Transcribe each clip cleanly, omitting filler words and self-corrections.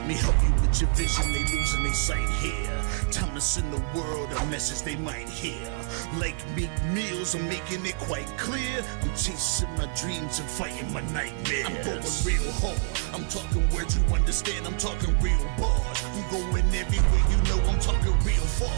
Let me help you with your vision, they losing their sight here. Time to send the world a message they might hear. Like Meek Mills, I'm making it quite clear. I'm chasing my dreams and fighting my nightmares. I'm going real hard, I'm talking words you understand, I'm talking real bars. I'm going everywhere, you know I'm talking real far.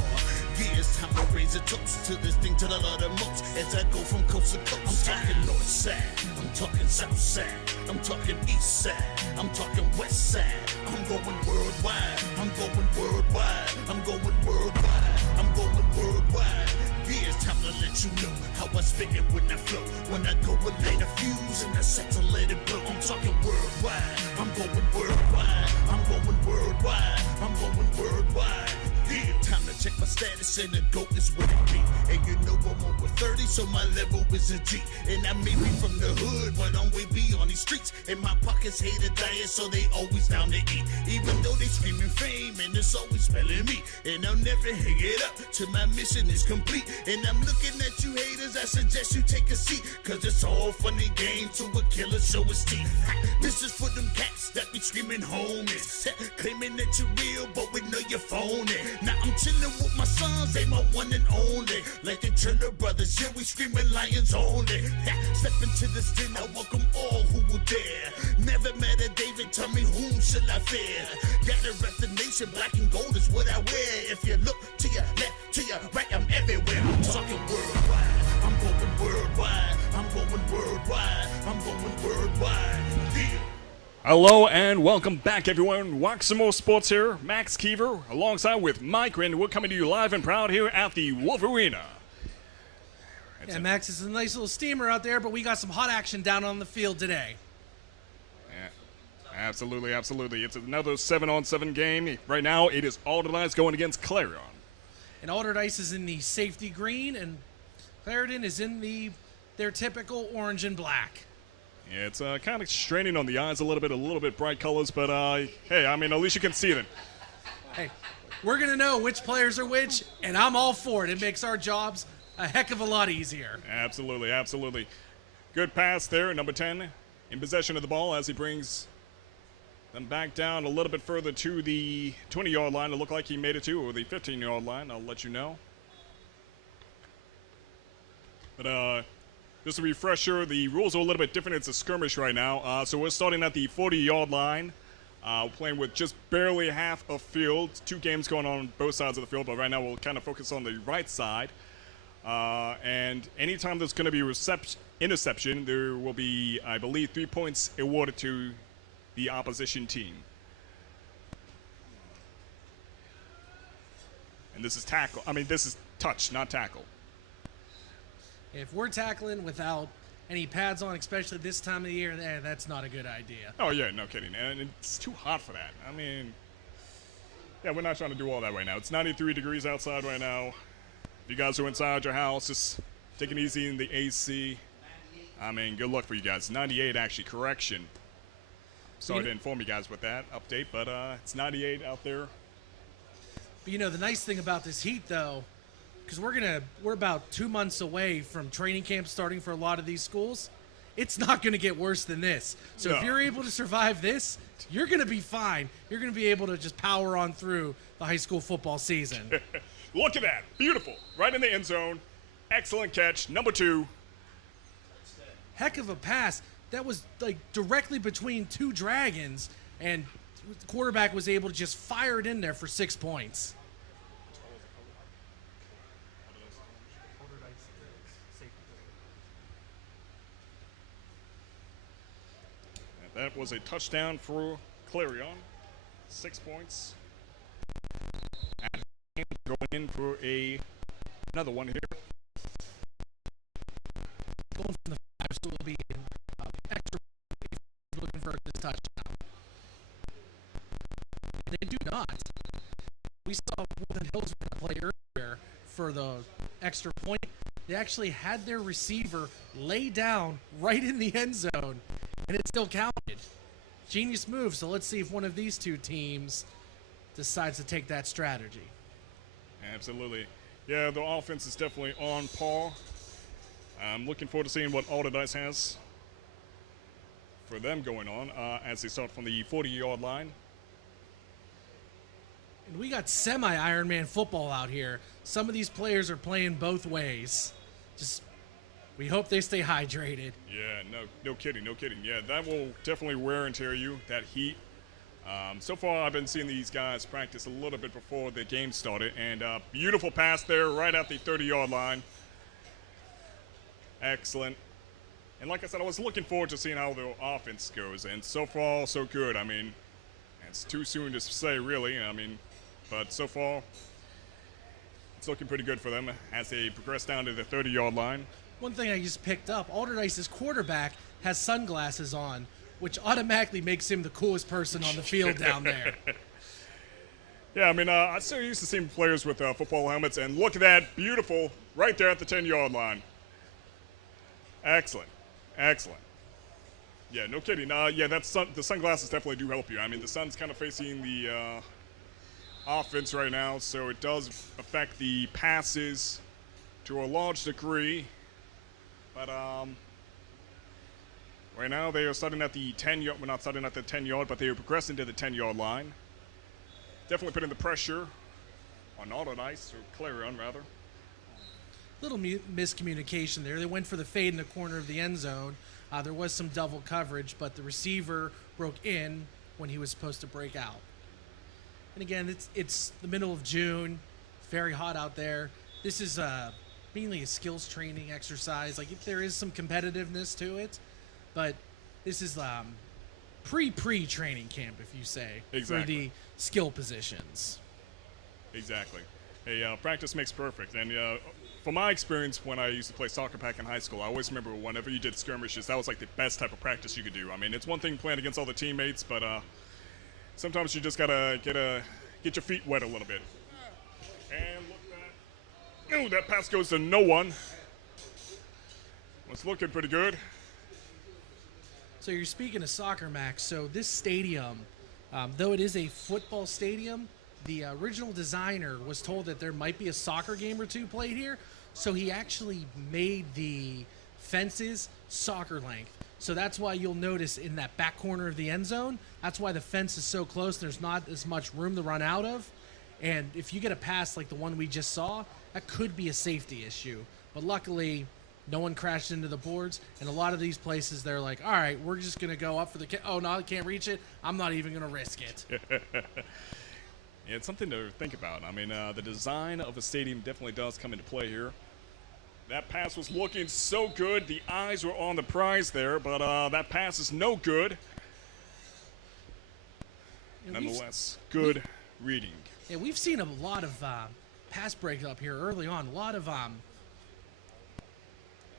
Yeah, it's time to raise a toast to this thing to the Lord the most. As I go from coast to coast, I'm talking north side, I'm talking south side, I'm talking east side, I'm talking west side. I'm going worldwide, I'm going worldwide, I'm going worldwide, I'm going worldwide. Yeah, it's time to let you know how I spit it when I flow. When I go and light a fuse and I set to let it blow. I'm talking worldwide, I'm going worldwide, I'm going worldwide, I'm going worldwide. Yeah, time to check my status and the GOAT is what it be. And you know I'm over 30, so my level is a G. And I may be from the hood, but I'm way beyond these streets. And my pockets hate a diet, so they always down to eat. Even though they screaming fame, and it's always spelling me. And I'll never hang it up till my mission is complete. And I'm looking at you haters, I suggest you take a seat. Cause it's all funny game to a killer show his teeth. This is for them cats that be screaming homies. Claiming that you're real, but we know you're phony. Now I'm chillin' with my sons, they my one and only. Like the Turner brothers, yeah, we screaming lions only. Step into this den, I welcome all who will dare. Never met a David, tell me whom shall I fear? Gotta rep the nation, black and gold is what I wear. If you look to your left, to your right, I'm everywhere. I'm talking worldwide, I'm going worldwide, I'm going worldwide, I'm going worldwide. Yeah. Hello and welcome back, everyone. Roxamore Sports here, Max Keever, alongside with Mike, and we're coming to you live and proud here at the Wolvarena. Yeah, Max, it's a nice little steamer out there, but we got some hot action down on the field today. Yeah, absolutely, absolutely. It's another 7-on-7 game. Right now, it is Alderdice going against Clarion. And Alderdice is in the safety green, and Clarendon is in their typical orange and black. Yeah, it's kind of straining on the eyes a little bit bright colors, but hey, I mean, at least you can see them. Hey, we're going to know which players are which, and I'm all for it. It makes our jobs a heck of a lot easier. Absolutely, absolutely. Good pass there, number 10, in possession of the ball as he brings them back down a little bit further to the 20-yard line. It looked like he made it to, or the 15-yard line. I'll let you know. But just a refresher, the rules are a little bit different. It's a skirmish right now. So we're starting at the 40-yard line, playing with just barely half a field. 2 games going on both sides of the field, but right now we'll kind of focus on the right side. And anytime there's going to be interception, there will be, I believe, 3 points awarded to the opposition team. And this is tackle. I mean, this is touch, not tackle. If we're tackling without any pads on, especially this time of the year, that's not a good idea. Oh, yeah, no kidding. And it's too hot for that. I mean, yeah, we're not trying to do all that right now. It's 93 degrees outside right now. If you guys are inside your house, just take it easy in the AC. I mean, good luck for you guys. 98, actually, correction. Sorry to inform you guys with that update, but it's 98 out there. But, you know, the nice thing about this heat, though, because we're about 2 months away from training camp starting for a lot of these schools. It's not going to get worse than this. So No. if you're able to survive this, you're going to be fine. You're going to be able to just power on through the high school football season. Look at that. Beautiful. Right in the end zone. Excellent catch. Number 2. Heck of a pass. That was like directly between 2 dragons, and the quarterback was able to just fire it in there for 6 points. That was a touchdown for Clarion. 6 points. And going in for another one here. Going from the 5, so it will be extra looking for this touchdown. They do not. We saw Woodland Hills play earlier for the extra point. They actually had their receiver lay down right in the end zone, and it still counted. Genius move. So let's see if one of these 2 teams decides to take that strategy. Absolutely. Yeah, the offense is definitely on par. I'm looking forward to seeing what Alderdice has for them going on as they start from the 40-yard line. And we got semi-Ironman football out here. Some of these players are playing both ways. Just, we hope they stay hydrated. Yeah, no kidding, no kidding. Yeah, that will definitely wear and tear you, that heat. So far, I've been seeing these guys practice a little bit before the game started, and beautiful pass there right at the 30-yard line. Excellent. And like I said, I was looking forward to seeing how the offense goes, and so far, so good. I mean, it's too soon to say, really. I mean, but so far, it's looking pretty good for them as they progress down to the 30-yard line. One thing I just picked up, Alderdice's quarterback has sunglasses on, which automatically makes him the coolest person on the field down there. Yeah, I mean, I still used to seeing players with football helmets, and look at that, beautiful, right there at the 10-yard line. Excellent, excellent. Yeah, no kidding. Yeah, the sunglasses definitely do help you. I mean, the sun's kind of facing the offense right now, so it does affect the passes to a large degree. But right now they are starting at the 10-yard. We're not starting at the 10-yard, but they are progressing to the 10-yard line. Definitely putting the pressure on Alderdice, or Clarion rather. Little miscommunication there. They went for the fade in the corner of the end zone. There was some double coverage, but the receiver broke in when he was supposed to break out. And again, it's the middle of June. It's very hot out there. This is mainly a skills training exercise. Like, there is some competitiveness to it, but this is pre-training camp, if you say, exactly, for the skill positions. Exactly. Hey, practice makes perfect. And from my experience when I used to play soccer back in high school, I always remember whenever you did skirmishes, that was like the best type of practice you could do. I mean, it's one thing playing against all the teammates, but sometimes you just gotta get your feet wet a little bit. And look at that. Ooh, that pass goes to no one. It's looking pretty good. So you're speaking of soccer, Max. So this stadium, though it is a football stadium, the original designer was told that there might be a soccer game or two played here. So he actually made the fences soccer length. So that's why you'll notice in that back corner of the end zone, that's why the fence is so close. There's not as much room to run out of. And if you get a pass like the one we just saw, that could be a safety issue. But luckily, no one crashed into the boards. And a lot of these places, they're like, all right, we're just going to go up for the oh, no, I can't reach it. I'm not even going to risk it. Yeah, it's something to think about. I mean, the design of a stadium definitely does come into play here. That pass was looking so good. The eyes were on the prize there, but that pass is no good. Nonetheless, good reading. Yeah, we've seen a lot of pass breaks up here early on. A lot of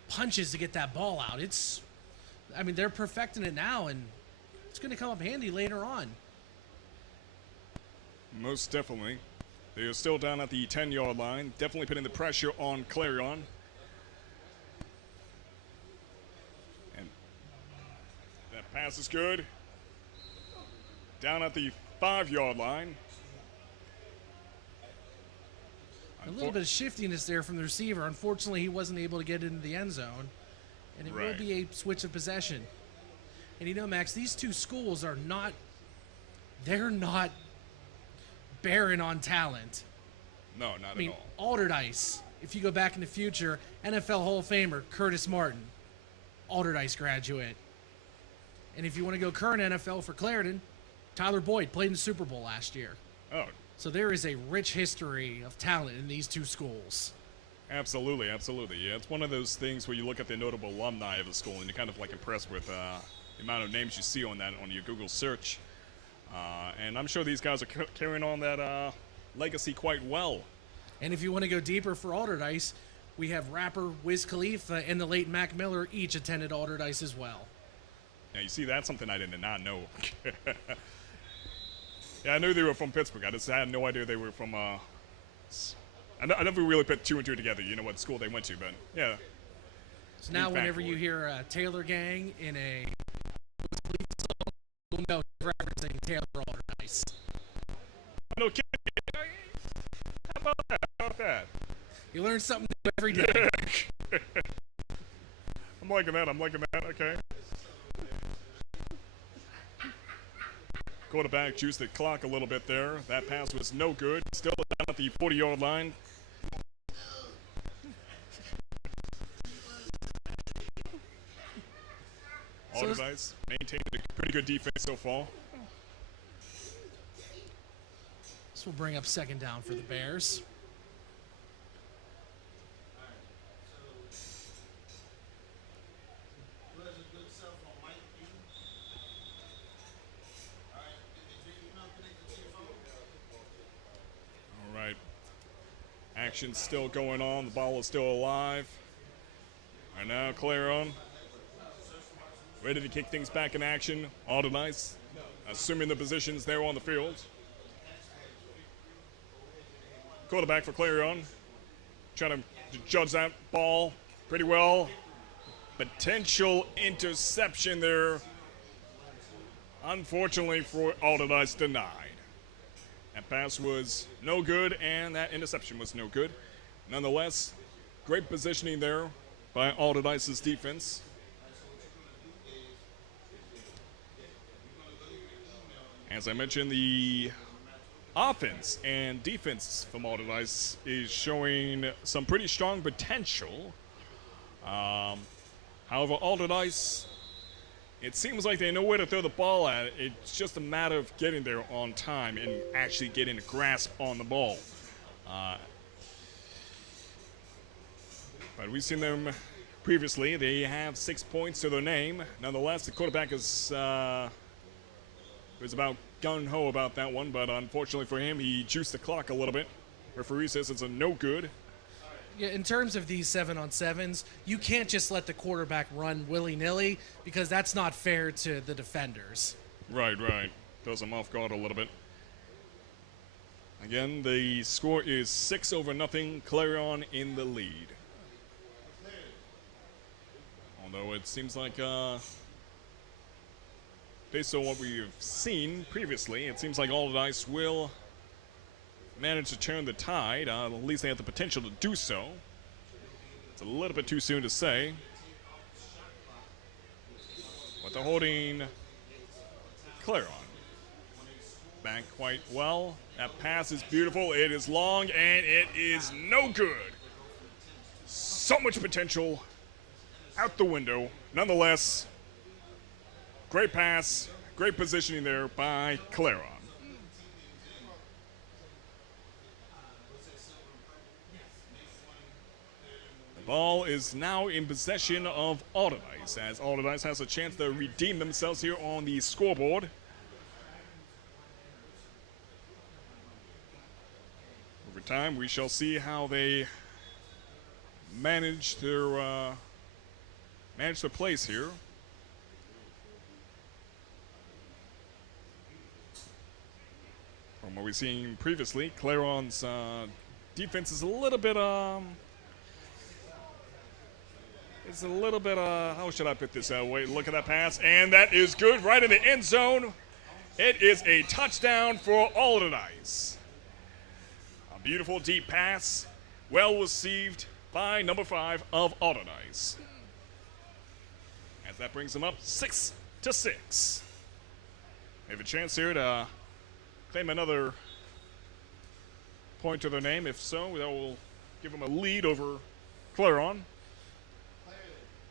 punches to get that ball out. I mean, they're perfecting it now, and it's going to come up handy later on. Most definitely. They are still down at the 10-yard line. Definitely putting the pressure on Clarion. And that pass is good. Down at the 5-yard line. A little bit of shiftiness there from the receiver. Unfortunately, he wasn't able to get into the end zone. And it will be a switch of possession. And you know, Max, these two schools are not barren on talent. No, not at all. Alderdice, if you go back in the future, NFL Hall of Famer Curtis Martin, Alderdice graduate. And if you want to go current NFL for Clarendon, Tyler Boyd played in the Super Bowl last year. Oh. So there is a rich history of talent in these two schools. Absolutely, absolutely. Yeah, it's one of those things where you look at the notable alumni of the school and you're kind of like impressed with the amount of names you see on your Google search. And I'm sure these guys are carrying on that legacy quite well. And if you want to go deeper for Alderdice, we have rapper Wiz Khalifa and the late Mac Miller each attended Alderdice as well. Now, you see, that's something I did not know. Yeah, I knew they were from Pittsburgh. I just had no idea they were from I never really put two and two together, you know, what school they went to, but yeah. So now whenever you hear Taylor Gang in a Wiz Khalifa song, you'll know he's referencing Taylor Alderdice. No kidding. How about that? How about that? You learn something new every day. I'm liking that. Okay. Quarterback juiced the clock a little bit there. That pass was no good. Still down at the 40-yard line. Alderdice maintained a pretty good defense so far. This will bring up second down for the Bears. All right. Action's still going on. The ball is still alive. And now Clarion ready to kick things back in action. Alderdice assuming the positions there on the field. Quarterback for Clarion trying to judge that ball pretty well. Potential interception there. Unfortunately for Alderdice, denied. That pass was no good, and that interception was no good. Nonetheless, great positioning there by Alderdice's defense. As I mentioned, the offense and defense from Alderdice is showing some pretty strong potential. However, Alderdice, it seems like they know where to throw the ball at. It's just a matter of getting there on time and actually getting a grasp on the ball. But we've seen them previously. They have 6 points to their name. Nonetheless, the quarterback is was about gung-ho about that one, but unfortunately for him, he juiced the clock a little bit. Referee says it's a no good. Yeah, in terms of these 7-on-7s, you can't just let the quarterback run willy-nilly because that's not fair to the defenders. Right. Throws him off guard a little bit. Again, the score is 6-0. Clarion in the lead. Although it seems like, based on what we've seen previously, it seems like Alderdice will manage to turn the tide. At least they have the potential to do so. It's a little bit too soon to say. But they're holding Clarion back quite well. That pass is beautiful. It is long, and it is no good. So much potential out the window. Nonetheless, great pass, great positioning there by Clarion. The ball is now in possession of Alderdice, as Alderdice has a chance to redeem themselves here on the scoreboard. Over time, we shall see how they manage their place here. From what we've seen previously, Clarion's defense is a little bit, how should I put this out? Wait, look at that pass, and that is good, right in the end zone. It is a touchdown for Alderdice. A beautiful deep pass, well received by number 5 of Alderdice. As that brings them up 6-6. They have a chance here to claim another point to their name. If so, that will give them a lead over Clarion.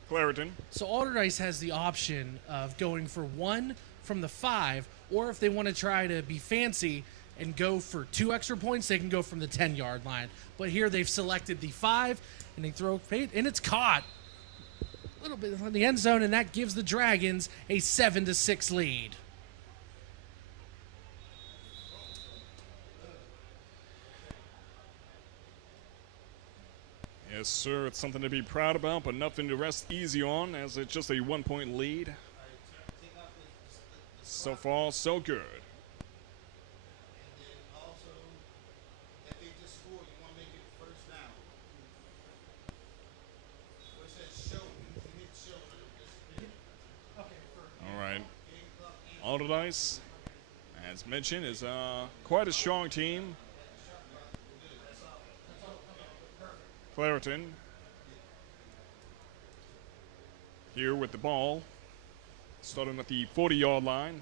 Clariton. So Alderdice has the option of going for 1 from the 5, or if they want to try to be fancy and go for 2 extra points, they can go from the 10-yard line. But here they've selected the 5, and they throw it, and it's caught a little bit in the end zone, and that gives the Dragons a 7-6 lead. Yes, sir, it's something to be proud about, but nothing to rest easy on, as it's just a 1-point lead. So far, so good. All right. Alderdice, as mentioned, is quite a strong team. Clariton here with the ball, starting at the 40-yard line.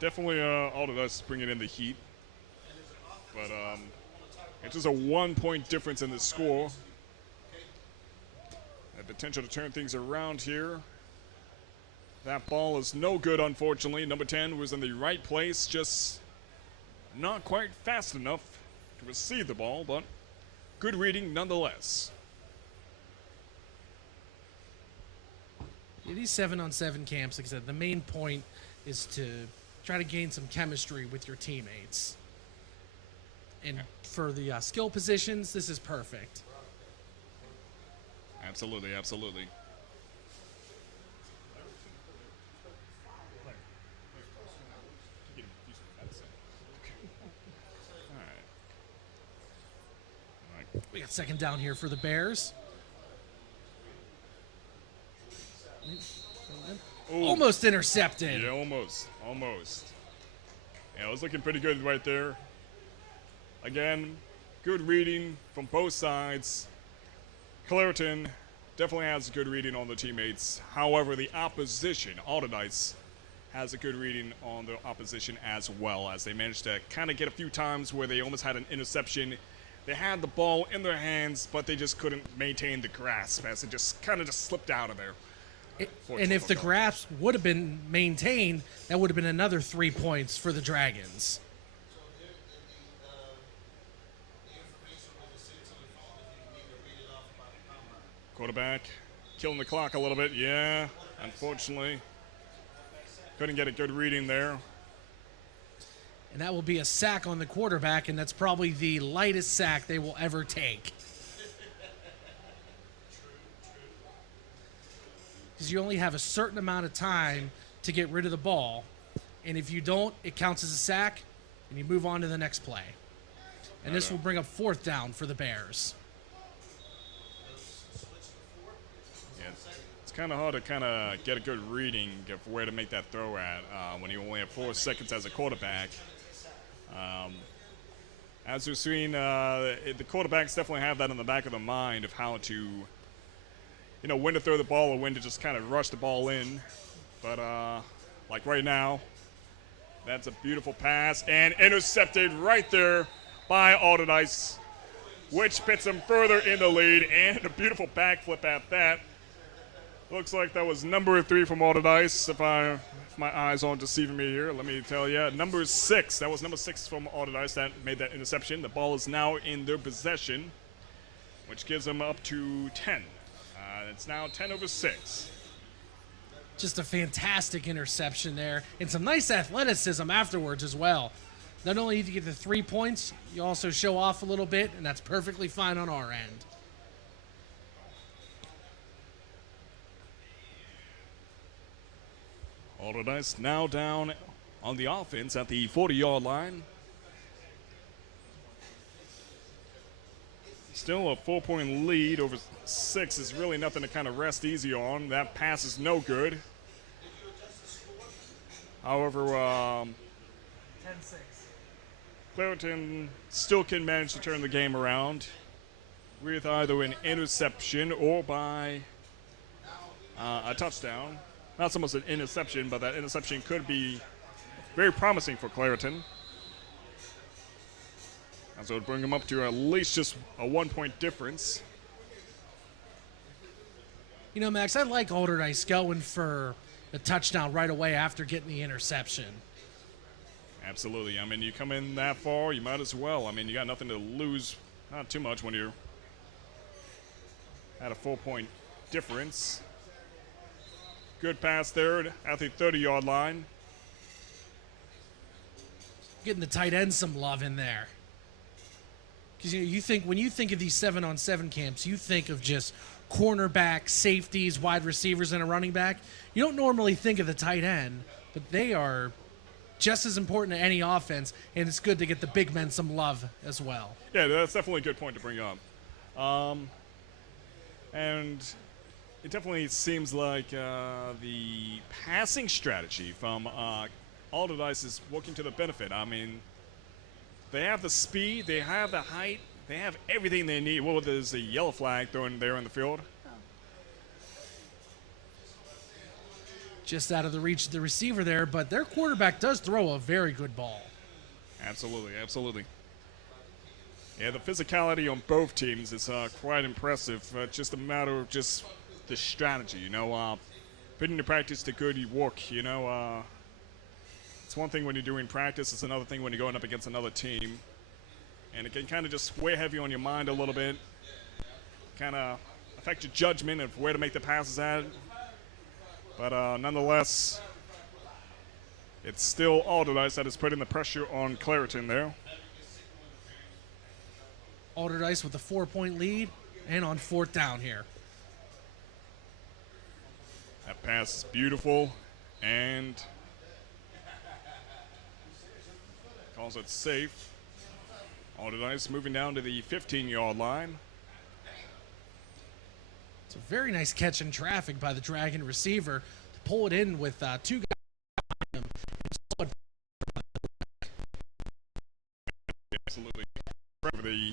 Definitely all of us bringing in the heat. But it's just a 1 point difference in the score. The potential to turn things around here. That ball is no good, unfortunately. Number 10 was in the right place, just not quite fast enough to receive the ball, but good reading nonetheless. Yeah, these 7-on-7 camps, like I said, the main point is to try to gain some chemistry with your teammates. And for the skill positions, this is perfect. Absolutely, absolutely. We got second down here for the Bears. Ooh. Almost intercepted. Yeah, almost. Yeah, it was looking pretty good right there. Again, good reading from both sides. Clairton definitely has a good reading on the teammates. However, the opposition, Alderdice, has a good reading on the opposition as well, as they managed to kind of get a few times where they almost had an interception. They had the ball in their hands, but they just couldn't maintain the grasp as it just kind of just slipped out of there. And if the grasp would have been maintained, that would have been another 3 points for the Dragons. Quarterback killing the clock a little bit. Yeah, unfortunately. Couldn't get a good reading there. And that will be a sack on the quarterback, and that's probably the lightest sack they will ever take. Because you only have a certain amount of time to get rid of the ball. And if you don't, it counts as a sack, and you move on to the next play. And this will bring up fourth down for the Bears. Yeah, it's kind of hard to kind of get a good reading of where to make that throw at when you only have 4 seconds as a quarterback. As we've seen, the quarterbacks definitely have that in the back of their mind of how to, when to throw the ball or when to just kind of rush the ball in. But like right now, that's a beautiful pass and intercepted right there by Alderdice, which puts him further in the lead, and a beautiful backflip at that. Looks like that was number 3 from Alderdice, if my eyes aren't deceiving me here. Let me tell you, number 6. That was number 6 from Alderdice that made that interception. The ball is now in their possession, which gives them up to 10. It's now 10-6. Just a fantastic interception there, and some nice athleticism afterwards as well. Not only do you get the 3 points, you also show off a little bit, and that's perfectly fine on our end. Alderdice now down on the offense at the 40-yard line. Still a 4-point lead over 6 is really nothing to kind of rest easy on. That pass is no good. However, 10-6. Clairton still can manage to turn the game around with either an interception or by a touchdown. Not so much an interception, but that interception could be very promising for Clairton. And so it would bring him up to at least just a 1-point difference. Max, I like Alderdice going for the touchdown right away after getting the interception. Absolutely. I mean, you come in that far, you might as well. I mean, you got nothing to lose, not too much when you're at a 4-point difference. Good pass there at the 30-yard line. Getting the tight end some love in there. Because when you think of these 7-on-7 camps, you think of just cornerback, safeties, wide receivers, and a running back. You don't normally think of the tight end, but they are just as important to any offense, and it's good to get the big men some love as well. Yeah, that's definitely a good point to bring up. And it definitely seems like the passing strategy from Alderdice is working to the benefit. I mean, they have the speed, they have the height, they have everything they need. Well, there's a yellow flag thrown there in the field. just out of the reach of the receiver there, but their quarterback does throw a very good ball. Absolutely, absolutely. Yeah, the physicality on both teams is quite impressive. Just a matter of just the strategy, putting into practice the good work, It's one thing when you're doing practice, it's another thing when you're going up against another team. And it can kind of just weigh heavy on your mind a little bit, kind of affect your judgment of where to make the passes at. But nonetheless, it's still Alderdice that is putting the pressure on Clareton there. Alderdice with a 4-point lead and on 4th down here. That pass is beautiful and calls it safe. Alderdice moving down to the 15-yard line. It's a very nice catch in traffic by the Dragon receiver to pull it in with two guys behind him. Absolutely. For the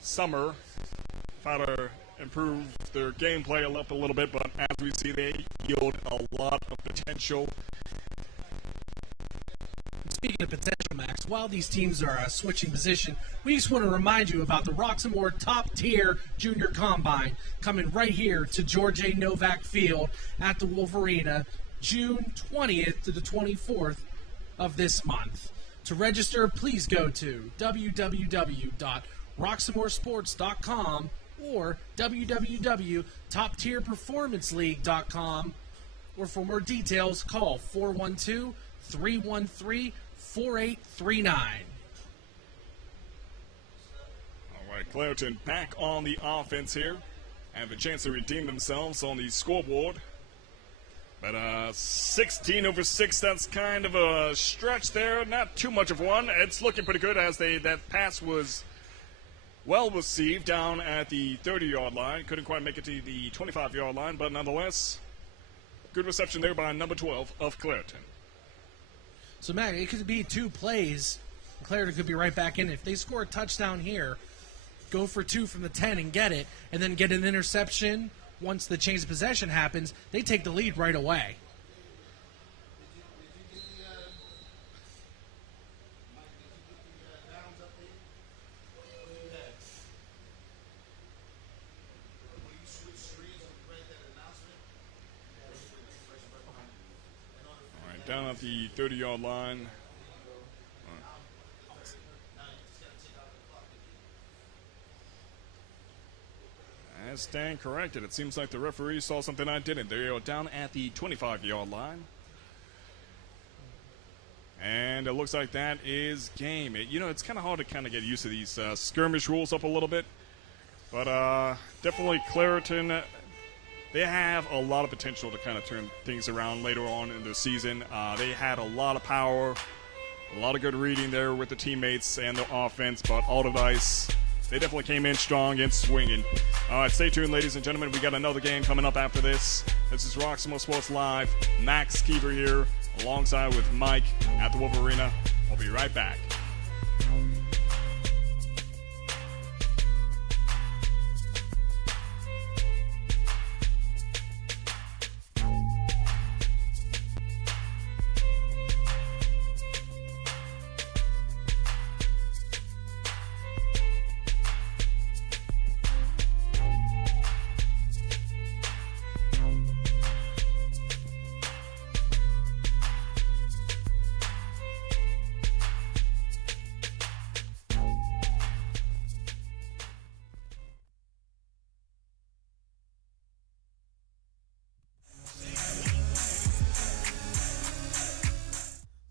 summer, try to improve their gameplay up a little bit, but as we see, they yield a lot of potential. Speaking of potential, Max, while these teams are switching position, we just want to remind you about the Roxamore Top Tier Junior Combine coming right here to George A. Novak Field at the Wolvarena, June 20th to the 24th of this month. To register, please go to www.roxamoresports.com or www.toptierperformanceleague.com, or for more details, call 412-313-4839. All right, Clareton back on the offense here. Have a chance to redeem themselves on the scoreboard. But 16-6, that's kind of a stretch there. Not too much of one. It's looking pretty good as that pass was well received down at the 30-yard line. Couldn't quite make it to the 25-yard line, but nonetheless, good reception there by number 12 of Clareton. So, Matt, it could be 2 plays. Clareton could be right back in. If they score a touchdown here, go for 2 from the 10 and get it, and then get an interception. Once the change of possession happens, they take the lead right away. All right, down at the 30-yard line. I stand corrected. It seems like the referee saw something I didn't. They are down at the 25-yard line. And it looks like that is game. It's kind of hard to kind of get used to these skirmish rules up a little bit. But definitely Clareton, they have a lot of potential to kind of turn things around later on in the season. They had a lot of power, a lot of good reading there with the teammates and the offense, but Alderdice, they definitely came in strong and swinging. All right, stay tuned, ladies and gentlemen. We got another game coming up after this. This is Roxamore Sports Live. Max Keever here, alongside with Mike at the Wolvarena. We'll be right back.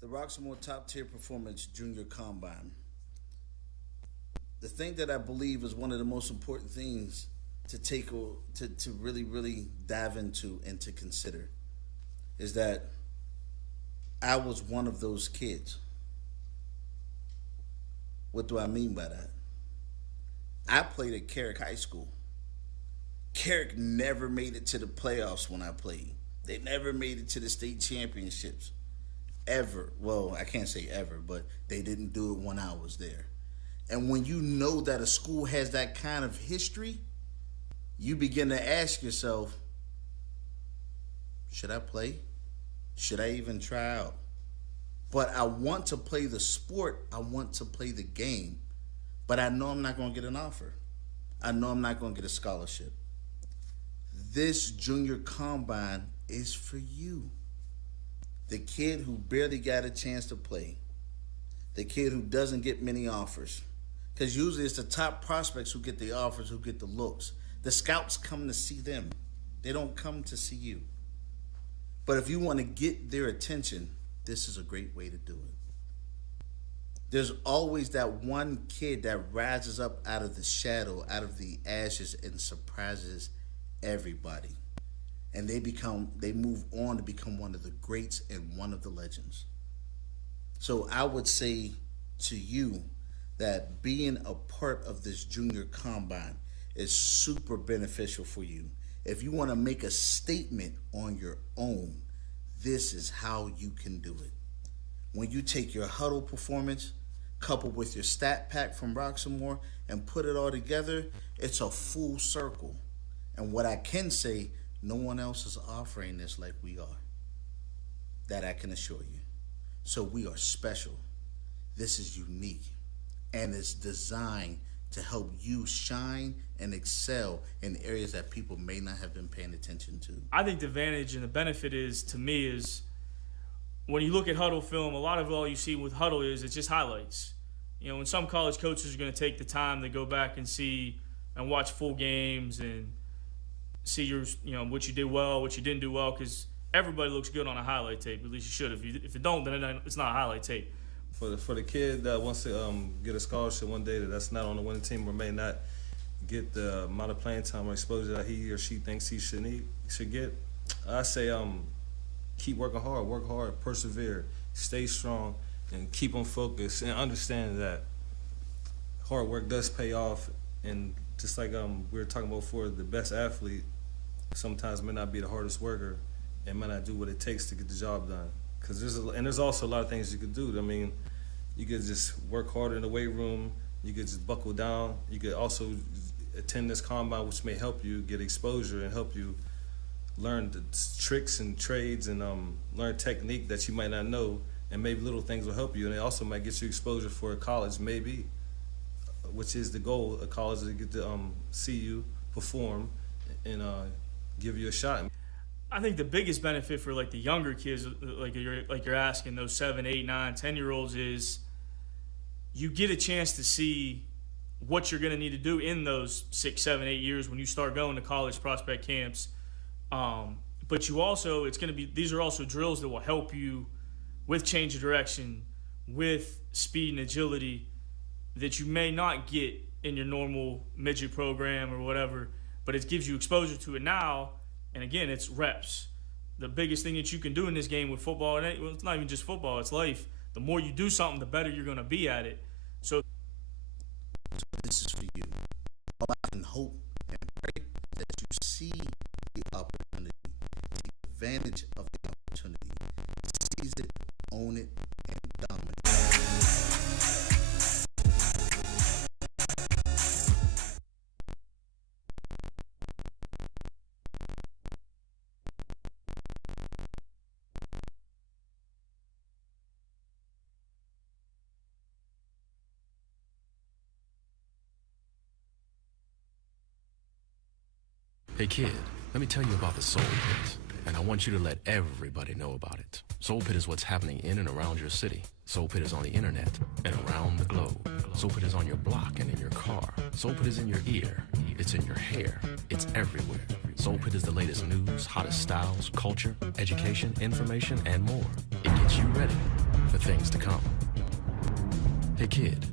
Roxamore Top Tier Performance Junior Combine. The thing that I believe is one of the most important things to really, really dive into and to consider is that I was one of those kids. What do I mean by that? I played at Carrick High School. Carrick never made it to the playoffs when I played. They never made it to the state championships. Ever. Well, I can't say ever, but they didn't do it when I was there. And when you know that a school has that kind of history, you begin to ask yourself, should I play? Should I even try out? But I want to play the sport. I want to play the game. But I know I'm not going to get an offer. I know I'm not going to get a scholarship. This junior combine is for you. The kid who barely got a chance to play. The kid who doesn't get many offers. Because usually it's the top prospects who get the offers, who get the looks. The scouts come to see them. They don't come to see you. But if you want to get their attention, this is a great way to do it. There's always that one kid that rises up out of the shadow, out of the ashes, and surprises everybody. And they move on to become one of the greats and one of the legends. So I would say to you that being a part of this junior combine is super beneficial for you. If you want to make a statement on your own, this is how you can do it. When you take your huddle performance, coupled with your stat pack from Roxamore, and put it all together, it's a full circle. And what I can say, no one else is offering this like we are. That I can assure you. So we are special. This is unique. And it's designed to help you shine and excel in areas that people may not have been paying attention to. I think the advantage and the benefit is, to me, is when you look at huddle film, a lot of all you see with huddle is it's just highlights. You know, when some college coaches are going to take the time to go back and see and watch full games and see what you did well, what you didn't do well, because everybody looks good on a highlight tape. At least you should. If you don't, then it's not a highlight tape. For the kid that wants to get a scholarship one day that's not on the winning team or may not get the amount of playing time or exposure that he or she thinks he should get, I say keep work hard, persevere, stay strong, and keep on focus, and understand that hard work does pay off. And just like we were talking about before, the best athlete sometimes may not be the hardest worker and may not do what it takes to get the job done. Because there's also a lot of things you could do. I mean, you could just work harder in the weight room. You could just buckle down. You could also attend this combine, which may help you get exposure and help you learn the tricks and trades and learn technique that you might not know. And maybe little things will help you. And it also might get you exposure for a college, maybe, which is the goal. A college to get to see you perform and give you a shot. I think the biggest benefit for like the younger kids, like you're asking, those 7, 8, 9, 10-year-olds, is you get a chance to see what you're going to need to do in those 6, 7, 8 years when you start going to college prospect camps. But you also, these are also drills that will help you with change of direction, with speed and agility that you may not get in your normal midget program or whatever, but it gives you exposure to it now. And again, it's reps. The biggest thing that you can do in this game with football, and it's not even just football, it's life. The more you do something, the better you're going to be at it. So this is for you. All I can hope and pray that you see the opportunity, take advantage of the opportunity, seize it, own it, and dominate. Hey kid, let me tell you about the Soul Pit, and I want you to let everybody know about it. Soul Pit is what's happening in and around your city. Soul Pit is on the internet and around the globe. Soul Pit is on your block and in your car. Soul Pit is in your ear. It's in your hair. It's everywhere. Soul Pit is the latest news, hottest styles, culture, education, information, and more. It gets you ready for things to come. Hey kid,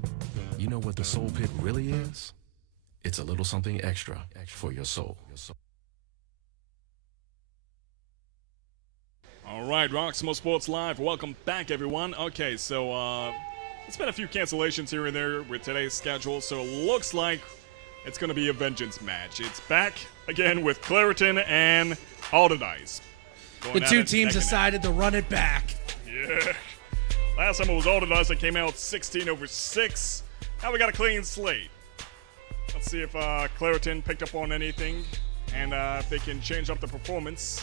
you know what the Soul Pit really is? It's a little something extra for your soul. All right, Roxamore Sports Live. Welcome back, everyone. Okay, so it's been a few cancellations here and there with today's schedule, so it looks like it's going to be a vengeance match. It's back again with Clariton and Alderdice. The two teams decided to run it back. Yeah. Last time it was Alderdice that came out 16-6. Now we got a clean slate. Let's see if Clariton picked up on anything and if they can change up the performance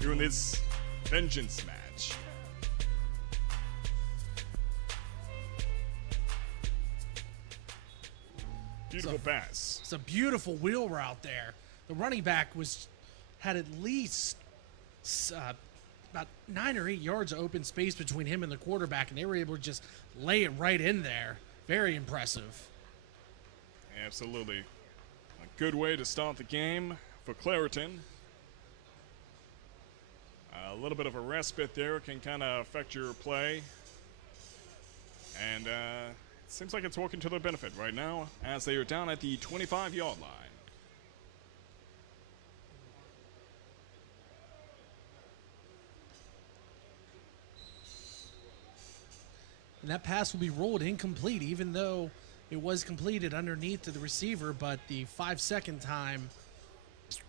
during this vengeance match. advantage. Beautiful pass. It's a beautiful wheel route there. The running back had at least about 9 or 8 yards of open space between him and the quarterback, and they were able to just lay it right in there. Very impressive. Absolutely. A good way to start the game for Clareton. A little bit of a respite there can kind of affect your play. And it seems like it's working to their benefit right now as they are down at the 25-yard line. And that pass will be rolled incomplete, even though it was completed underneath to the receiver, but the 5-second time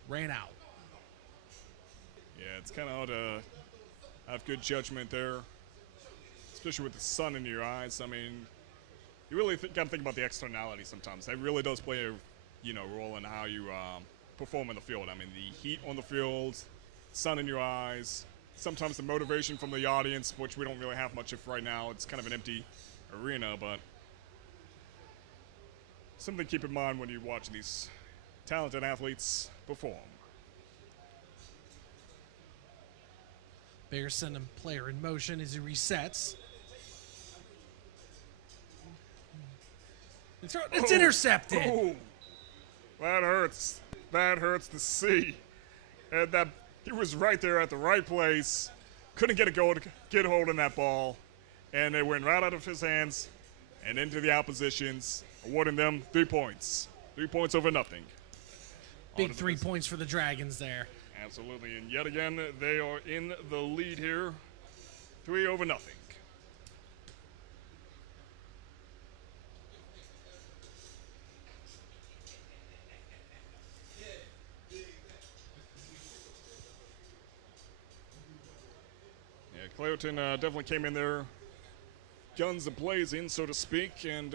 ran out. Yeah, it's kind of hard to have good judgment there, especially with the sun in your eyes. I mean, you really got to think about the externality sometimes. That really does play a role in how you perform in the field. I mean, the heat on the field, sun in your eyes, sometimes the motivation from the audience, which we don't really have much of right now. It's kind of an empty arena, but something to keep in mind when you watch these talented athletes perform. Bears send a player in motion as he resets. It's intercepted. Oh, that hurts. That hurts to see. And that he was right there at the right place. Couldn't get hold of that ball. And it went right out of his hands and into the opposition's, awarding them 3 points. 3 points over nothing. Big 3 points for the Dragons there. Absolutely. And yet again, they are in the lead here. 3 over nothing. Clareton definitely came in there, guns a-blazing, so to speak, and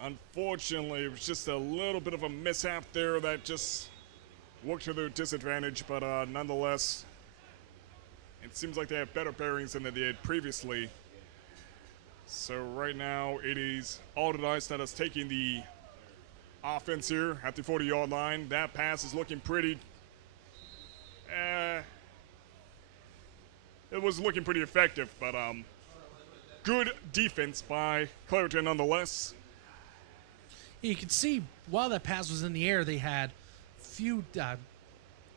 unfortunately, it was just a little bit of a mishap there that just worked to their disadvantage, but nonetheless, it seems like they have better bearings than they did previously. So right now, it is Alderdice that is taking the offense here at the 40-yard line. That pass is looking pretty... it was looking pretty effective, but good defense by Clareton nonetheless. You can see while that pass was in the air, they had few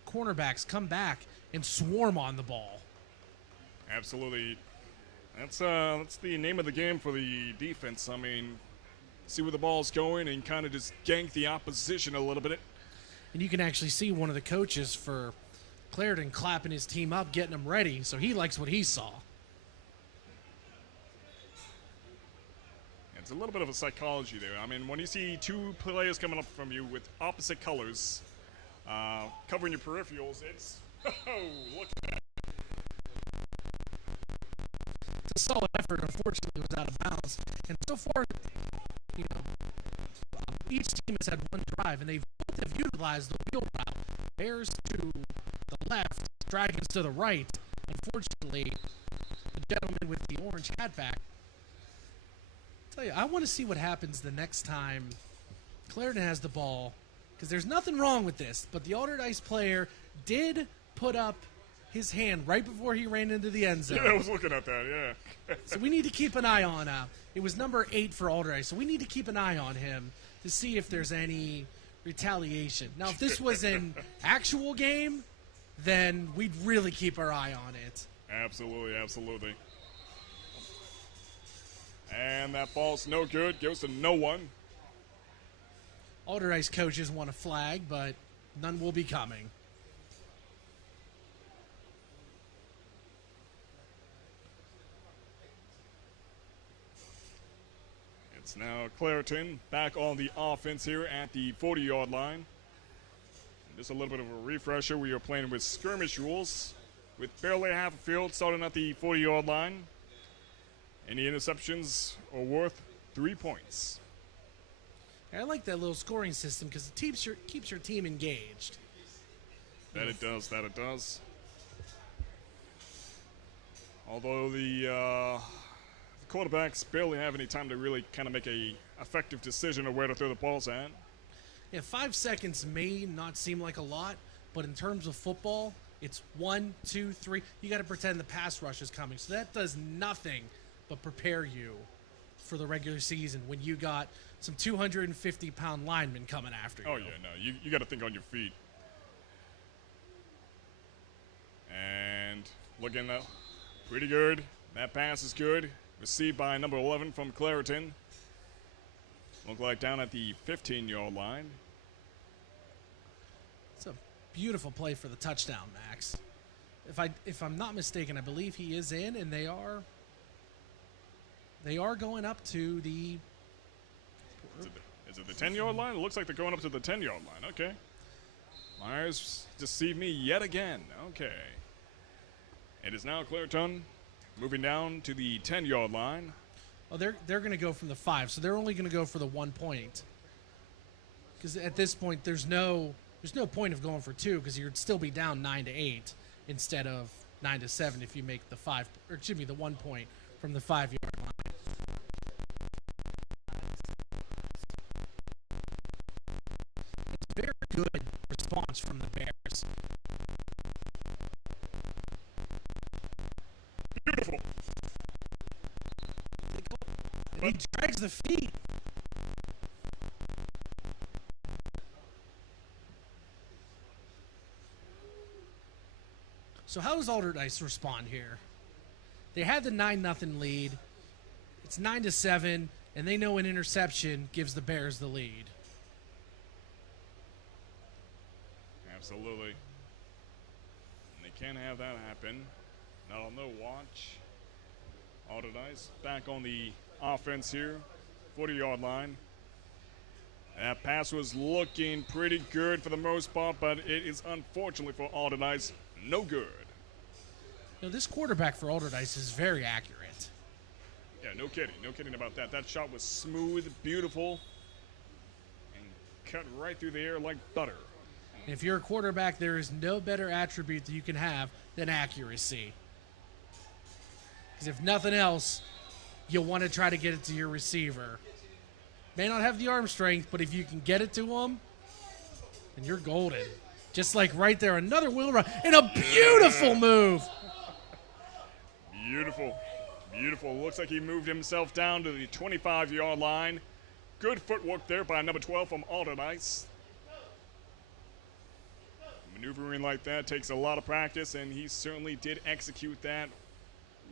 cornerbacks come back and swarm on the ball. Absolutely. That's the name of the game for the defense. I mean, see where the ball's going and kind of just gank the opposition a little bit. And you can actually see one of the coaches for Clareton clapping his team up, getting them ready, so he likes what he saw. It's a little bit of a psychology there. I mean, when you see 2 players coming up from you with opposite colors, covering your peripherals, it's, oh, look at that. It's a solid effort. Unfortunately, it was out of bounds. And so far, each team has had one drive, and they both have utilized the wheel route. Bears to the left, Dragons to the right. Unfortunately, the gentleman with the orange hat back. Tell you, I want to see what happens the next time Clareton has the ball, because there's nothing wrong with this, but the Alderdice player did put up his hand right before he ran into the end zone. Yeah, I was looking at that, yeah. So we need to keep an eye on it was number 8 for Alderdice, so we need to keep an eye on him to see if there's any retaliation. Now, if this was an actual game, then we'd really keep our eye on it. Absolutely, absolutely. And that ball's no good, goes to no one. Alderdice coaches want a flag, but none will be coming. It's now Clareton back on the offense here at the 40-yard line. And just a little bit of a refresher. We are playing with skirmish rules with barely half a field starting at the 40-yard line. Any interceptions are worth 3 points. I like that little scoring system because it keeps your team engaged. That it does, that it does. Although the quarterbacks barely have any time to really kind of make a effective decision of where to throw the balls at. Yeah, 5 seconds may not seem like a lot, but in terms of football, it's 1, 2, 3. You got to pretend the pass rush is coming. So that does nothing but prepare you for the regular season when you got some 250-pound linemen coming after you. Oh, yeah, no. You got to think on your feet. And looking up pretty good. That pass is good. Received by number 11 from Clareton. Look like down at the 15-yard line. It's a beautiful play for the touchdown, Max. If I'm not mistaken, I believe he is in, and they are going up to the. Is it the 10-yard line? It looks like they're going up to the 10-yard line. Okay. Myers deceived me yet again. Okay. It is now Clareton moving down to the 10-yard line. Oh, they're going to go from the 5, so they're only going to go for the 1 point. Because at this point, there's no point of going for 2 because you'd still be down 9-8 instead of 9-7 if you make the 1 point from the 5-yard line. It's a very good response from the Bears. Beautiful. And he drags the feet. So how does Alderdice respond here? They had the 9-0 lead. It's 9-7, and they know an interception gives the Bears the lead. Absolutely. And they can't have that happen. Not on the watch. Alderdice back on the offense here. 40-yard line. That pass was looking pretty good for the most part, but it is unfortunately for Alderdice no good. You know, this quarterback for Alderdice is very accurate. Yeah, no kidding. No kidding about that. That shot was smooth, beautiful, and cut right through the air like butter. And if you're a quarterback, there is no better attribute that you can have than accuracy. Because if nothing else, you'll want to try to get it to your receiver. May not have the arm strength, but if you can get it to him, then you're golden. Just like right there, another wheel run and a beautiful move. Beautiful. Beautiful. Looks like he moved himself down to the 25-yard line. Good footwork there by number 12 from Alderdice. Maneuvering like that takes a lot of practice, and he certainly did execute that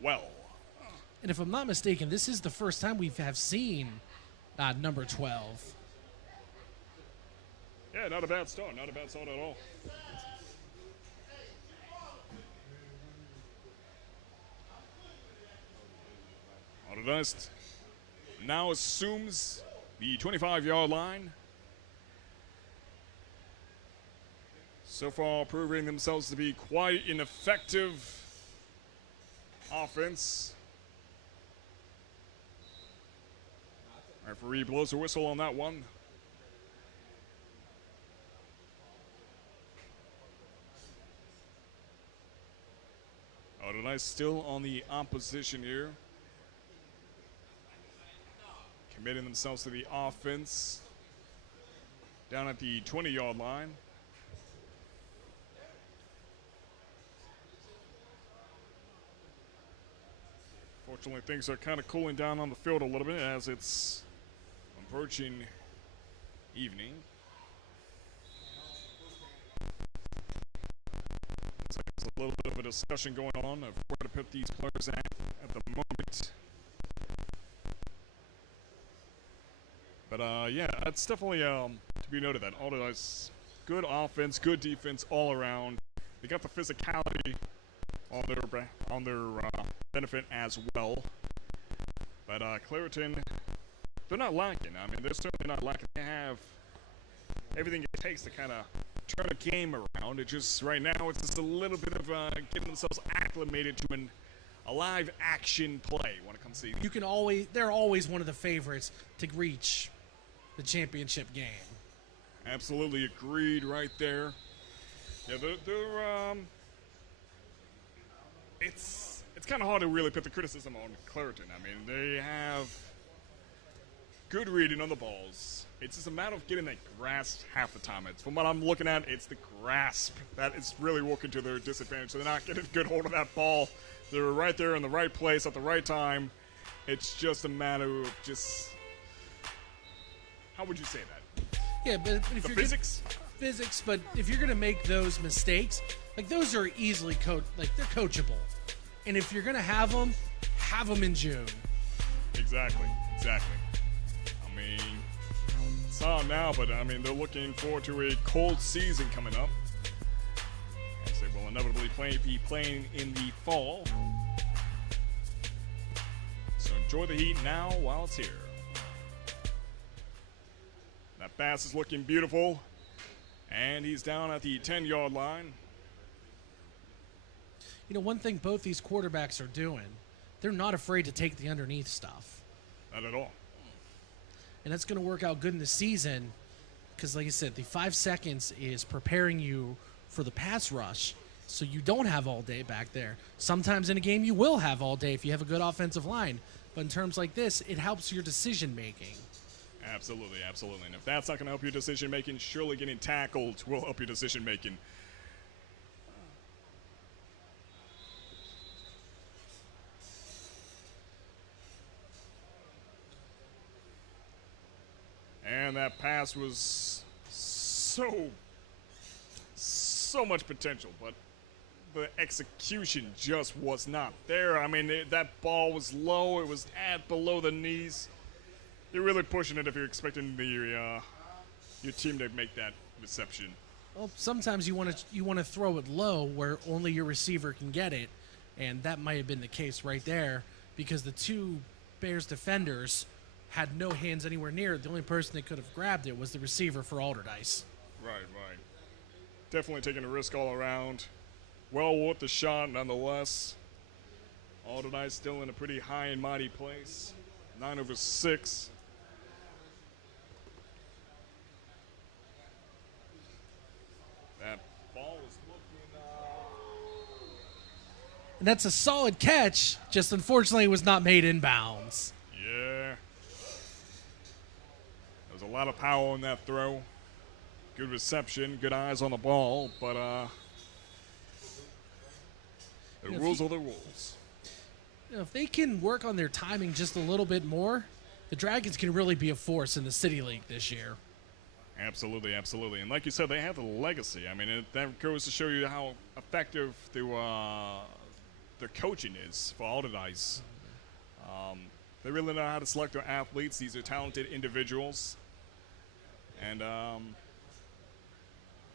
well. And if I'm not mistaken, this is the first time we have seen number 12. Yeah, not a bad start. Not a bad start at all. Alderdice now assumes the 25-yard line. So far, proving themselves to be quite an effective offense. Referee blows a whistle on that one. Alderdice still on the opposition here. Committing themselves to the offense. Down at the 20-yard line. Fortunately, things are kind of cooling down on the field a little bit as it's approaching evening. So there's a little bit of a discussion going on of where to put these players at the moment. But yeah, it's definitely to be noted that Alderdice, good offense, good defense all around. They got the physicality on their benefit as well. But Clareton, they're not lacking. I mean, they're certainly not lacking. They have everything it takes to kind of turn a game around. It just right now it's just a little bit of getting themselves acclimated to a live action play when it comes to. They're always one of the favorites to reach the championship game. Absolutely agreed right there. Yeah, it's it's kind of hard to really put the criticism on Clareton. I mean, they have good reading on the balls. It's just a matter of getting that grasp half the time. It's, from what I'm looking at, it's the grasp that is really working to their disadvantage. So they're not getting a good hold of that ball. They're right there in the right place at the right time. It's just a matter of just, how would you say that? Yeah, but if The you're physics? physics, but if you're gonna make those mistakes, like those are easily like they're coachable. And if you're gonna have them in June. Exactly. I mean, it's on now, but I mean, they're looking forward to a cold season coming up, as they will inevitably be playing in the fall. So enjoy the heat now while it's here. That pass is looking beautiful, and he's down at the 10-yard line. You know, one thing both these quarterbacks are doing, they're not afraid to take the underneath stuff. Not at all. And that's going to work out good in the season because, like I said, the 5 seconds is preparing you for the pass rush so you don't have all day back there. Sometimes in a game you will have all day if you have a good offensive line. But in terms like this, it helps your decision-making. Absolutely. And if that's not going to help your decision-making, surely getting tackled will help your decision-making. And that pass was so much potential, but the execution just was not there. I mean, that ball was low. It was at below the knees. You're really pushing it if you're expecting your team to make that reception. Well, sometimes you want to throw it low where only your receiver can get it, and that might have been the case right there because the two Bears defenders had no hands anywhere near it. The only person that could have grabbed it was the receiver for Alderdice. Right. Definitely taking a risk all around. Well worth the shot nonetheless. Alderdice still in a pretty high and mighty place. 9/6. That ball is looking. And that's a solid catch, just unfortunately was not made inbounds. Yeah. There's a lot of power in that throw. Good reception, good eyes on the ball, but the rules are the rules. You know, if they can work on their timing just a little bit more, the Dragons can really be a force in the City League this year. Absolutely. And like you said, they have the legacy. I mean, that goes to show you how effective their coaching is for Alderdice. They really know how to select their athletes. These are talented individuals. And I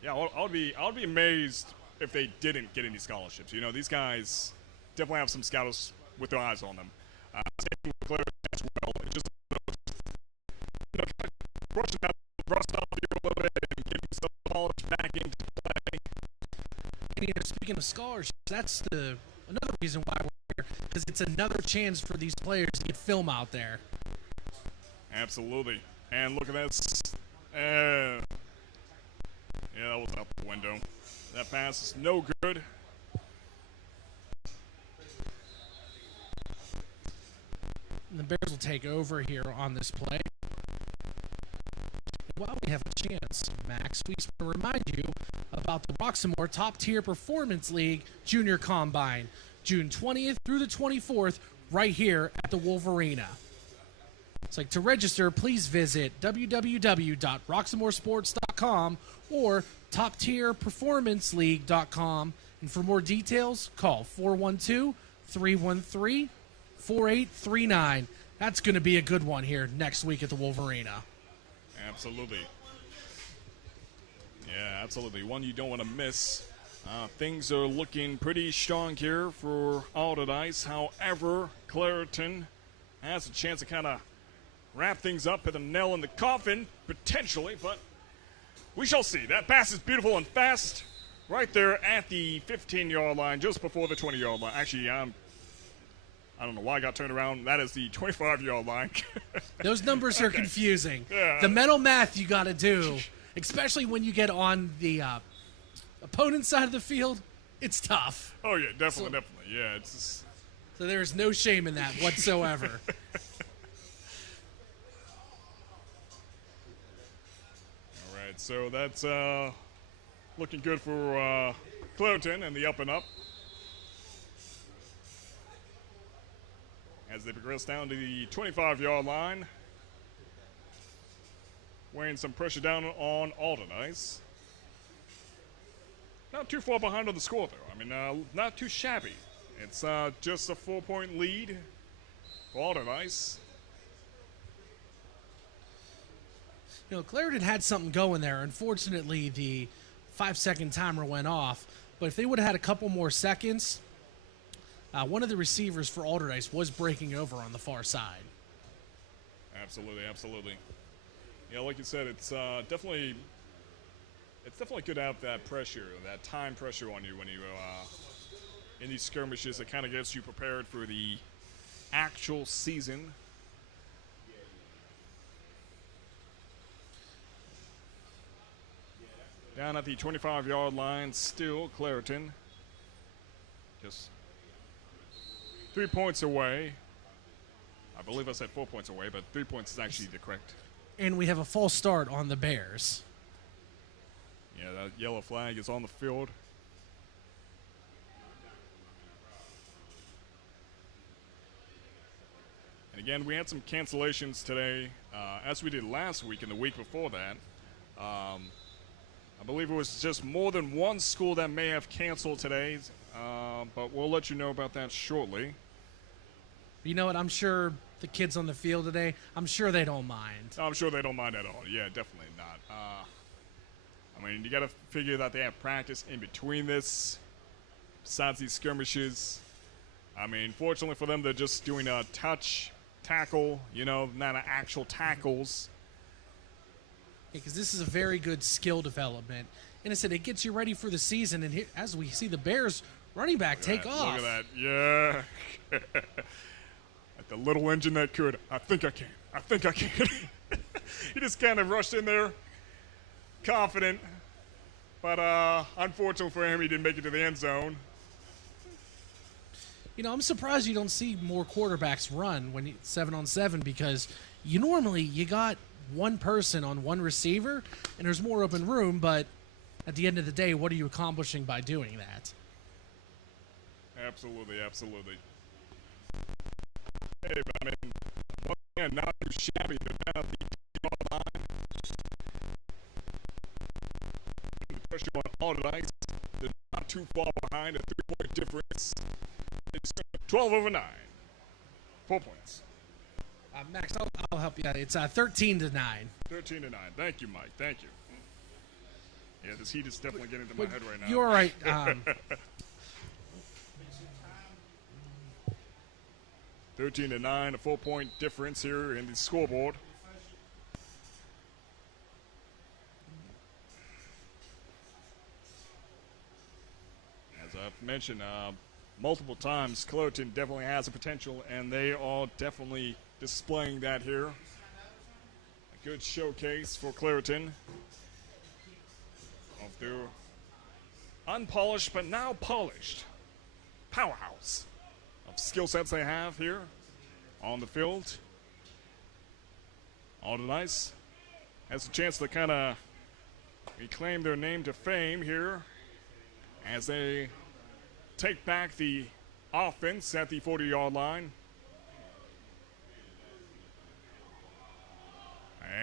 would be amazed if they didn't get any scholarships. You know, these guys definitely have some scouts with their eyes on them. Same with Claire as well. It's just brushing that rust off you a little bit and getting some polish back into play. And, you know, speaking of scholarships, that's another reason why we're here, because it's another chance for these players to get film out there. Absolutely. And look at this. Yeah, that was out the window. That pass is no good. And the Bears will take over here on this play. And while we have a chance, Max, we just want to remind you about the Roxamore Top Tier Performance League Junior Combine, June 20th through the 24th, right here at the Wolvarena. It's like to register, please visit www.roxamoresports.com or toptierperformanceleague.com. And for more details, call 412-313-4839. That's going to be a good one here next week at the Wolvarena. Absolutely. Yeah, absolutely. One you don't want to miss. Things are looking pretty strong here for Alderdice. However, Clareton has a chance to kind of wrap things up, put a nail in the coffin, potentially, but we shall see. That pass is beautiful and fast right there at the 15-yard line, just before the 20-yard line. Actually, I don't know why I got turned around. That is the 25-yard line. Those numbers are confusing. Yeah. The mental math you got to do, especially when you get on the opponent's side of the field, it's tough. Oh, yeah, definitely. Yeah, it's just, So there is no shame in that whatsoever. All right, so that's looking good for Clareton and the up and up. As they progress down to the 25-yard line. Weighing some pressure down on Alderdice. Not too far behind on the score, though. I mean, not too shabby. It's just a 4-point lead for Alderdice. You know, Clarendon had something going there. Unfortunately, the 5-second timer went off. But if they would have had a couple more seconds, one of the receivers for Alderdice was breaking over on the far side. Absolutely, absolutely. Yeah, like you said, it's definitely good to have that pressure, that time pressure on you when you in these skirmishes. It kind of gets you prepared for the actual season. Down at the 25-yard line, still Clareton. Just 3 points away. I believe I said 4 points away, but 3 points is actually the correct. And we have a false start on the Bears. Yeah, that yellow flag is on the field. And again, we had some cancellations today, as we did last week and the week before that. I believe it was just more than one school that may have canceled today, but we'll let you know about that shortly. You know what? I'm sure the kids on the field today, I'm sure they don't mind. I'm sure they don't mind at all. Yeah, definitely not. I mean, you got to figure that they have practice in between this, besides these skirmishes. I mean, fortunately for them, they're just doing a touch, tackle, you know, not actual tackles. Because this is a very good skill development. And I said, it gets you ready for the season. And here, as we see the Bears running back take off. Look at that. Yeah. Like the little engine that could. I think I can. I think I can. He just kind of rushed in there, confident. But unfortunately for him, he didn't make it to the end zone. You know, I'm surprised you don't see more quarterbacks run when 7-on-7, because you got one person on one receiver and there's more open room, but at the end of the day, what are you accomplishing by doing that? Absolutely, absolutely. Hey, but I mean, once again, not too shabby. They're down at the 2-yard line. Pressure on Alderdice. They're not too far behind, a 3-point difference. It's 12-9. 4 points. Max, I'll help you out. It's 13-9. 13-9. Thank you, Mike. Thank you. Yeah, this heat is definitely getting to my head right now. You're right. 13-9, a 4-point difference here in the scoreboard. As I've mentioned multiple times, Clareton definitely has a potential, and they are definitely displaying that here. A good showcase for Clareton of their unpolished but now polished powerhouse of skill sets they have here on the field. Alderdice has a chance to kind of reclaim their name to fame here as they take back the offense at the 40-yard line.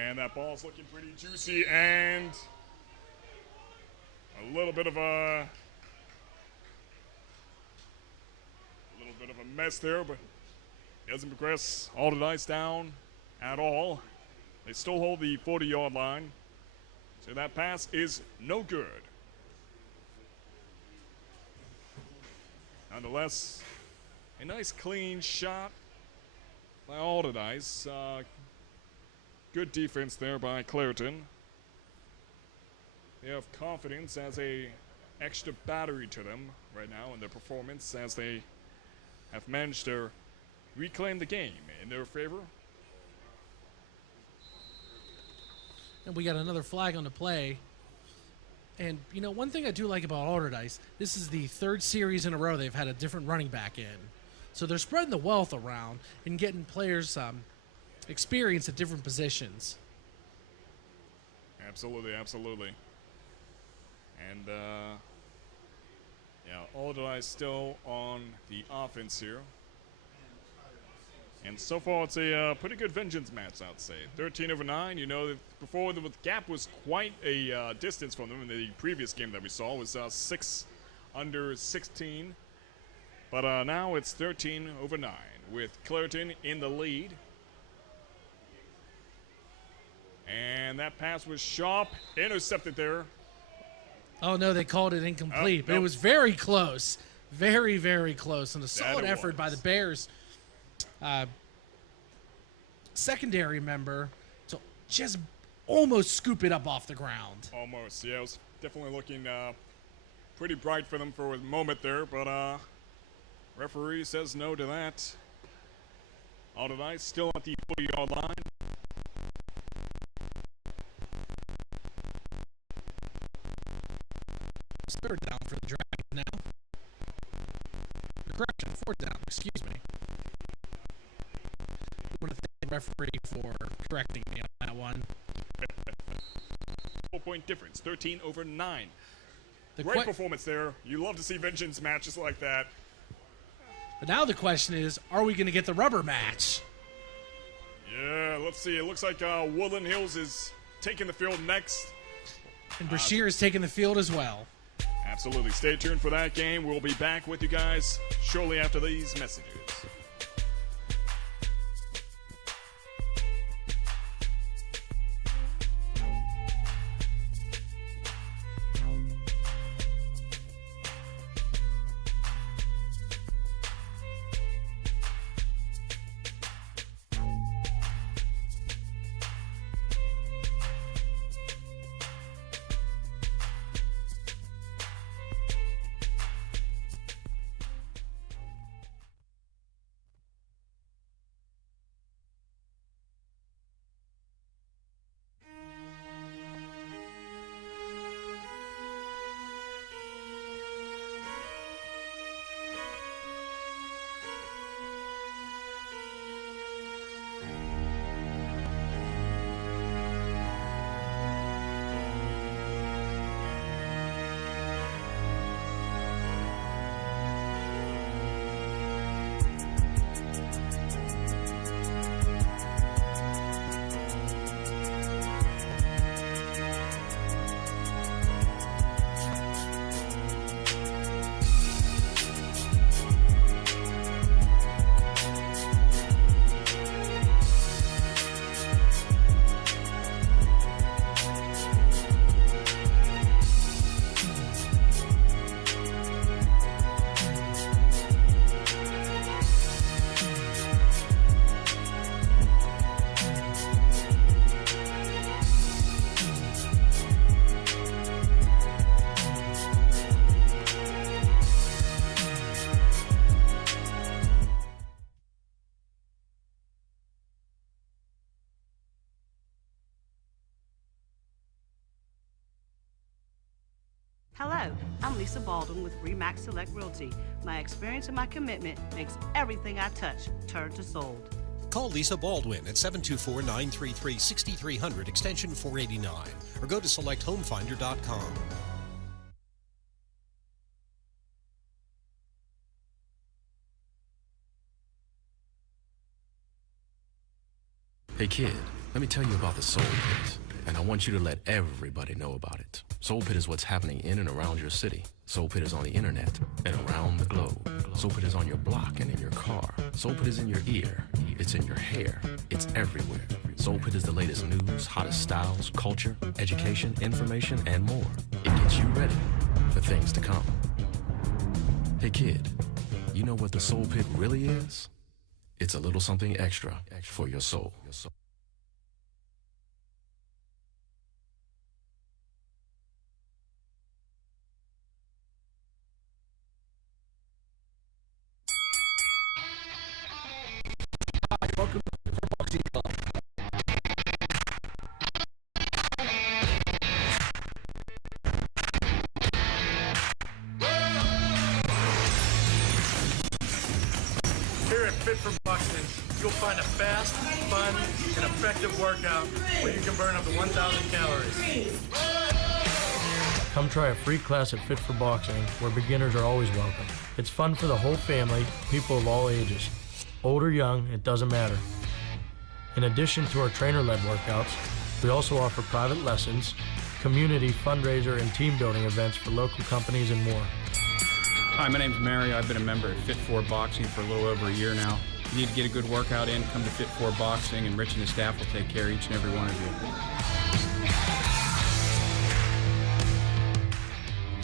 And that ball's looking pretty juicy, and a little bit of a mess there, but it doesn't progress Alderdice down at all. They still hold the 40-yard line, so that pass is no good. Nonetheless, a nice clean shot by Alderdice. Good defense there by Clareton. They have confidence as a extra battery to them right now in their performance, as they have managed to reclaim the game in their favor. And we got another flag on the play. And, you know, one thing I do like about Alderdice, this is the third series in a row they've had a different running back in. So they're spreading the wealth around and getting players experience at different positions. Absolutely, absolutely. And, yeah, Alderdice still on the offense here. And so far, it's a pretty good vengeance match, I'd say. 13-9. You know, before the gap was quite a distance from them in the previous game that we saw. It was 6 under 16. But now it's 13-9 with Clareton in the lead. And that pass was sharp, intercepted there. Oh, no, they called it incomplete, but nope. it was very close. Very, very close. And a solid it effort by was. the Bears secondary member to just almost scoop it up off the ground. Almost, yeah. It was definitely looking pretty bright for them for a moment there, but referee says no to that. Alderdice still at the 40-yard line. It's third down for the Dragons now. Correction, fourth down, excuse me. I want to thank the referee for correcting me on that one. 4-point difference, 13-9. The Great performance there. You love to see vengeance matches like that. But now the question is, are we going to get the rubber match? Yeah, let's see. It looks like Woodland Hills is taking the field next. And Brashear is taking the field as well. Absolutely. Stay tuned for that game. We'll be back with you guys shortly after these messages. Hello, I'm Lisa Baldwin with Remax Select Realty. My experience and my commitment makes everything I touch turn to sold. Call Lisa Baldwin at 724-933-6300 extension 489 or go to selecthomefinder.com. Hey kid, let me tell you about the Soul Pit, and I want you to let everybody know about it. Soul Pit is what's happening in and around your city. Soul Pit is on the internet and around the globe. Soul Pit is on your block and in your car. Soul Pit is in your ear. It's in your hair. It's everywhere. Soul Pit is the latest news, hottest styles, culture, education, information, and more. It gets you ready for things to come. Hey kid, you know what the Soul Pit really is? It's a little something extra for your soul. Fit for Boxing, you'll find a fast, fun, and effective workout where you can burn up to 1,000 calories. Come try a free class at Fit for Boxing, where beginners are always welcome. It's fun for the whole family, people of all ages. Old or young, it doesn't matter. In addition to our trainer-led workouts, we also offer private lessons, community, fundraiser, and team building events for local companies and more. Hi, my name's Mary. I've been a member at Fit for Boxing for a little over a year now. If you need to get a good workout in, come to Fit for Boxing, and Rich and his staff will take care of each and every one of you.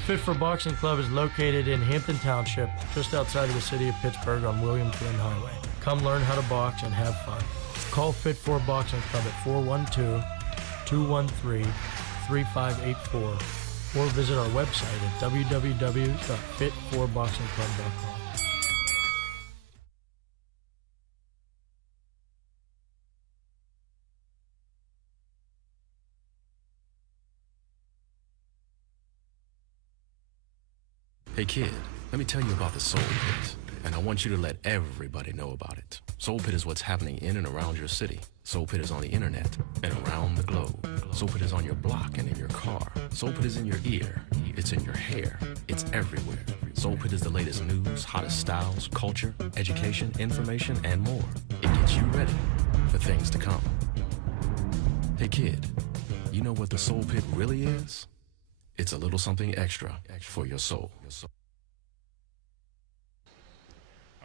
Fit for Boxing Club is located in Hampton Township, just outside of the city of Pittsburgh on William Flynn Highway. Come learn how to box and have fun. Call Fit for Boxing Club at 412-213-3584 or visit our website at www.fit4boxingclub.com. Hey kid, let me tell you about the Soul Pit, and I want you to let everybody know about it. Soul Pit is what's happening in and around your city. Soul Pit is on the internet and around the globe. Soul Pit is on your block and in your car. Soul Pit is in your ear. It's in your hair. It's everywhere. Soul Pit is the latest news, hottest styles, culture, education, information, and more. It gets you ready for things to come. Hey kid, you know what the Soul Pit really is? It's a little something extra for your soul.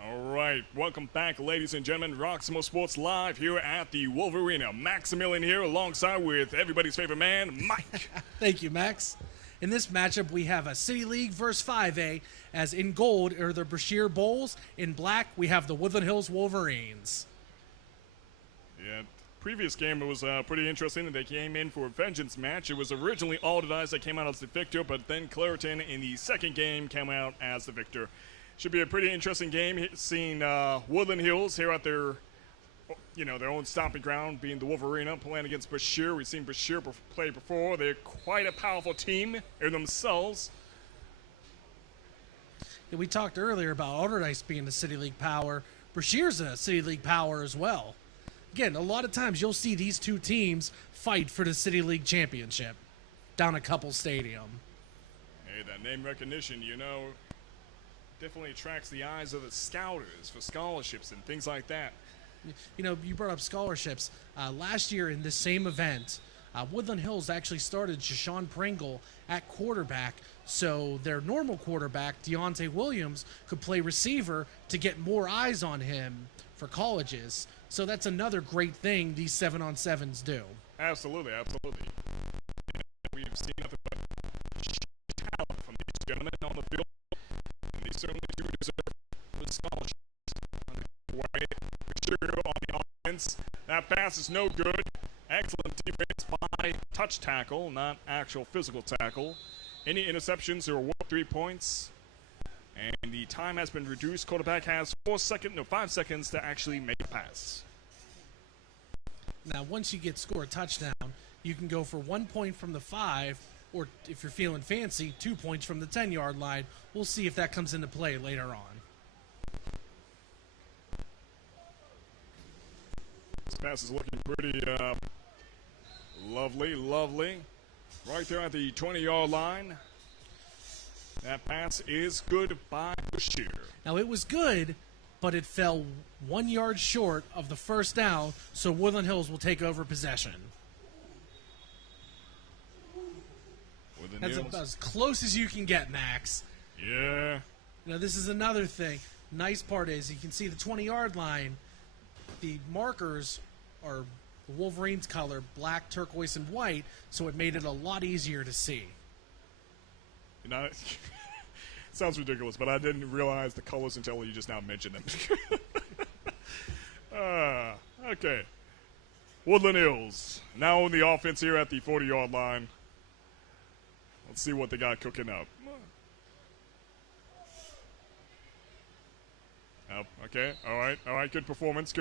All right, welcome back, ladies and gentlemen. Roxamore Sports Live here at the Wolvarena. Maximilian here alongside with everybody's favorite man, Mike. Thank you, Max. In this matchup, we have a City League versus 5A, as in gold are the Brashear Bulls. In black, we have the Woodland Hills Wolverines. Yeah, previous game it was pretty interesting. They came in for a vengeance match. It was originally Alderdice that came out as the victor, but then Clareton in the second game came out as the victor. Should be a pretty interesting game, seeing Woodland Hills here at their, their own stomping ground, being the Wolverena, playing against Brashear. We've seen Brashear play before. They're quite a powerful team in themselves. Yeah, we talked earlier about Alderdice being the City League power. Brashear's a City League power as well. Again, a lot of times you'll see these two teams fight for the City League championship down at Couple Stadium. Hey, that name recognition, definitely attracts the eyes of the scouters for scholarships and things like that. You brought up scholarships. Last year in this same event, Woodland Hills actually started Shashawn Pringle at quarterback, so their normal quarterback, Deontay Williams, could play receiver to get more eyes on him for colleges. So that's another great thing these 7-on-7s do. Absolutely, absolutely. And we've seen nothing but talent from these gentlemen on the field. They certainly do deserve the scholarship. On the offense, that pass is no good. Excellent defense by touch tackle, not actual physical tackle. Any interceptions, there were 3 points. And the time has been reduced. Quarterback has 5 seconds to actually make a pass. Now, once you score a touchdown, you can go for 1 point from the 5, or if you're feeling fancy, 2 points from the 10-yard line. We'll see if that comes into play later on. This pass is looking pretty lovely. Right there at the 20-yard line. That pass is good by Brashear. Now, it was good, but it fell 1 yard short of the first down, so Woodland Hills will take over possession. That's about as close as you can get, Max. Yeah. Now, this is another thing. Nice part is you can see the 20-yard line. The markers are the Wolverines' color, black, turquoise, and white, so it made it a lot easier to see. It sounds ridiculous, but I didn't realize the colors until you just now mentioned them. Okay. Woodland Hills now on the offense here at the 40-yard line. Let's see what they got cooking up. Okay, all right. Good performance.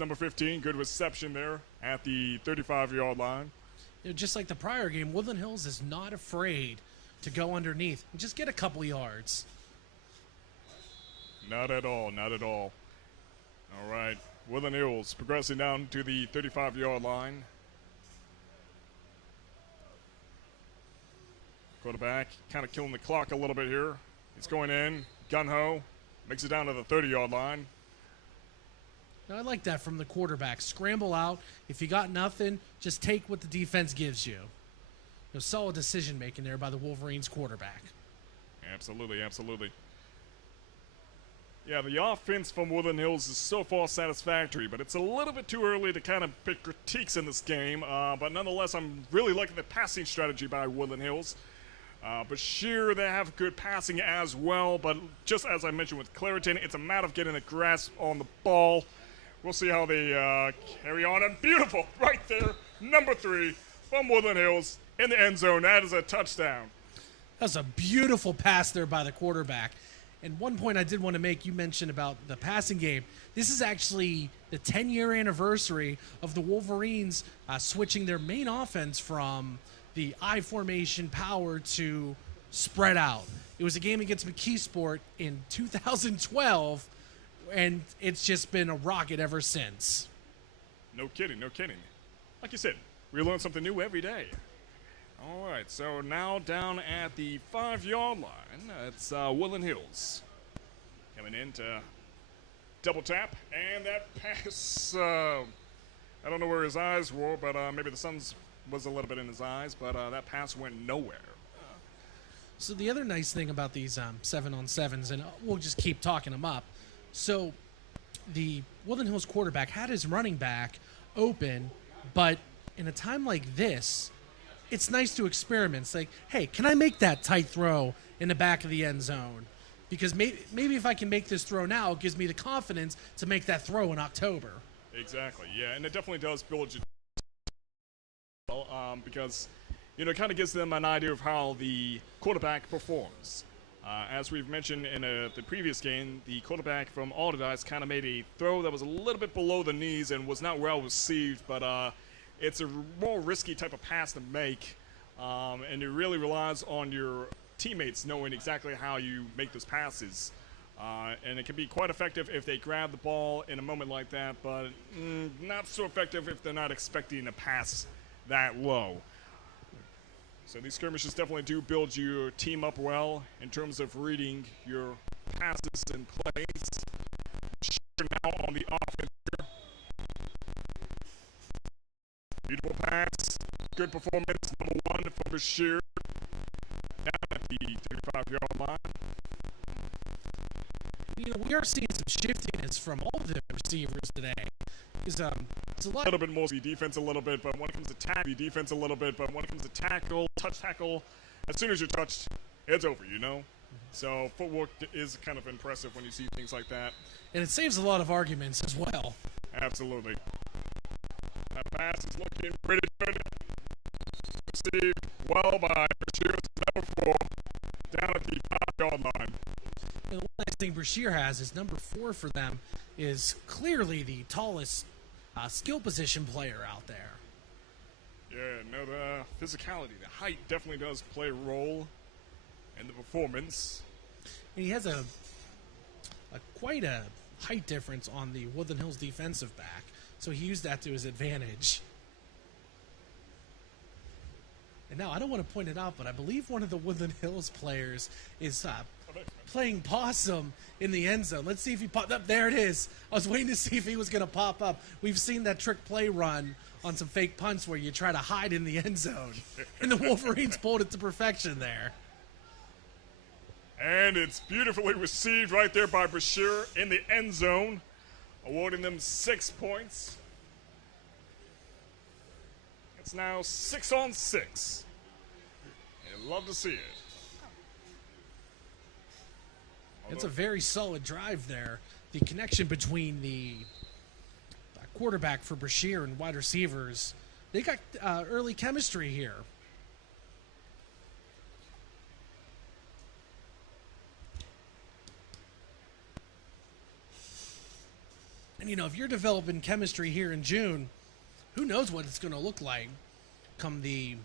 Number 15, good reception there at the 35-yard line. Just like the prior game, Woodland Hills is not afraid to go underneath and just get a couple yards. Not at all. All right, Woodland Hills progressing down to the 35-yard line. Quarterback kind of killing the clock a little bit here. He's going in, gun-ho, makes it down to the 30-yard line. Now, I like that from the quarterback. Scramble out. If you got nothing, just take what the defense gives you. Solid decision-making there by the Wolverines quarterback. Absolutely, absolutely. Yeah, the offense from Woodland Hills is so far satisfactory, but it's a little bit too early to kind of pick critiques in this game. But nonetheless, I'm really liking the passing strategy by Woodland Hills. Bashir, they have good passing as well, but just as I mentioned with Clariton, it's a matter of getting a grasp on the ball. We'll see how they carry on. And beautiful, right there, number 3 from Woodland Hills in the end zone. That is a touchdown. That's a beautiful pass there by the quarterback. And one point I did want to make, you mentioned about the passing game. This is actually the 10-year anniversary of the Wolverines switching their main offense from the I formation power to spread out. It was a game against McKeesport in 2012, and it's just been a rocket ever since. No kidding, no kidding. Like you said, we learn something new every day. All right, so now down at the 5-yard line, it's Woodland Hills. Coming in to double tap, and that pass, I don't know where his eyes were, but maybe the sun's was a little bit in his eyes, but that pass went nowhere. So the other nice thing about these 7-on-7s, and we'll just keep talking them up. So the Woodland Hills quarterback had his running back open, but in a time like this, it's nice to experiment. It's like, hey, can I make that tight throw in the back of the end zone? Because maybe if I can make this throw now, it gives me the confidence to make that throw in October. Exactly, yeah, and it definitely does build you because, it kind of gives them an idea of how the quarterback performs. As we've mentioned in the previous game, the quarterback from Alderdice kind of made a throw that was a little bit below the knees and was not well received, but it's a more risky type of pass to make, and it really relies on your teammates knowing exactly how you make those passes. And it can be quite effective if they grab the ball in a moment like that, but not so effective if they're not expecting a pass that low. So these skirmishes definitely do build your team up well in terms of reading your passes and plays. Now on the offense here. Beautiful pass, good performance, number 1 for Bashir. Down at the 35-yard line. We are seeing some shiftiness from all the receivers today. It's a little bit more the defense a little bit, but when it comes to tackle, the defense a little bit, but when it comes to tackle, touch tackle, as soon as you're touched, it's over, So footwork is kind of impressive when you see things like that. And it saves a lot of arguments as well. Absolutely. That pass is looking pretty good. Received well by Bashir, number 4, down at the 5-yard line. And the one nice thing Bashir has is number 4 for them is clearly the tallest skill position player out there. Yeah, no, the physicality, the height definitely does play a role in the performance. And he has quite a height difference on the Woodland Hills defensive back, so he used that to his advantage. And now, I don't want to point it out, but I believe one of the Woodland Hills players is playing possum in the end zone. Let's see if he popped up. There it is. I was waiting to see if he was going to pop up. We've seen that trick play run on some fake punts where you try to hide in the end zone. And the Wolverines pulled it to perfection there. And it's beautifully received right there by Bashir in the end zone, awarding them 6 points. It's now 6-on-6. And love to see it. It's a very solid drive there. The connection between the quarterback for Bashir and wide receivers, they got early chemistry here. And, if you're developing chemistry here in June, who knows what it's going to look like come the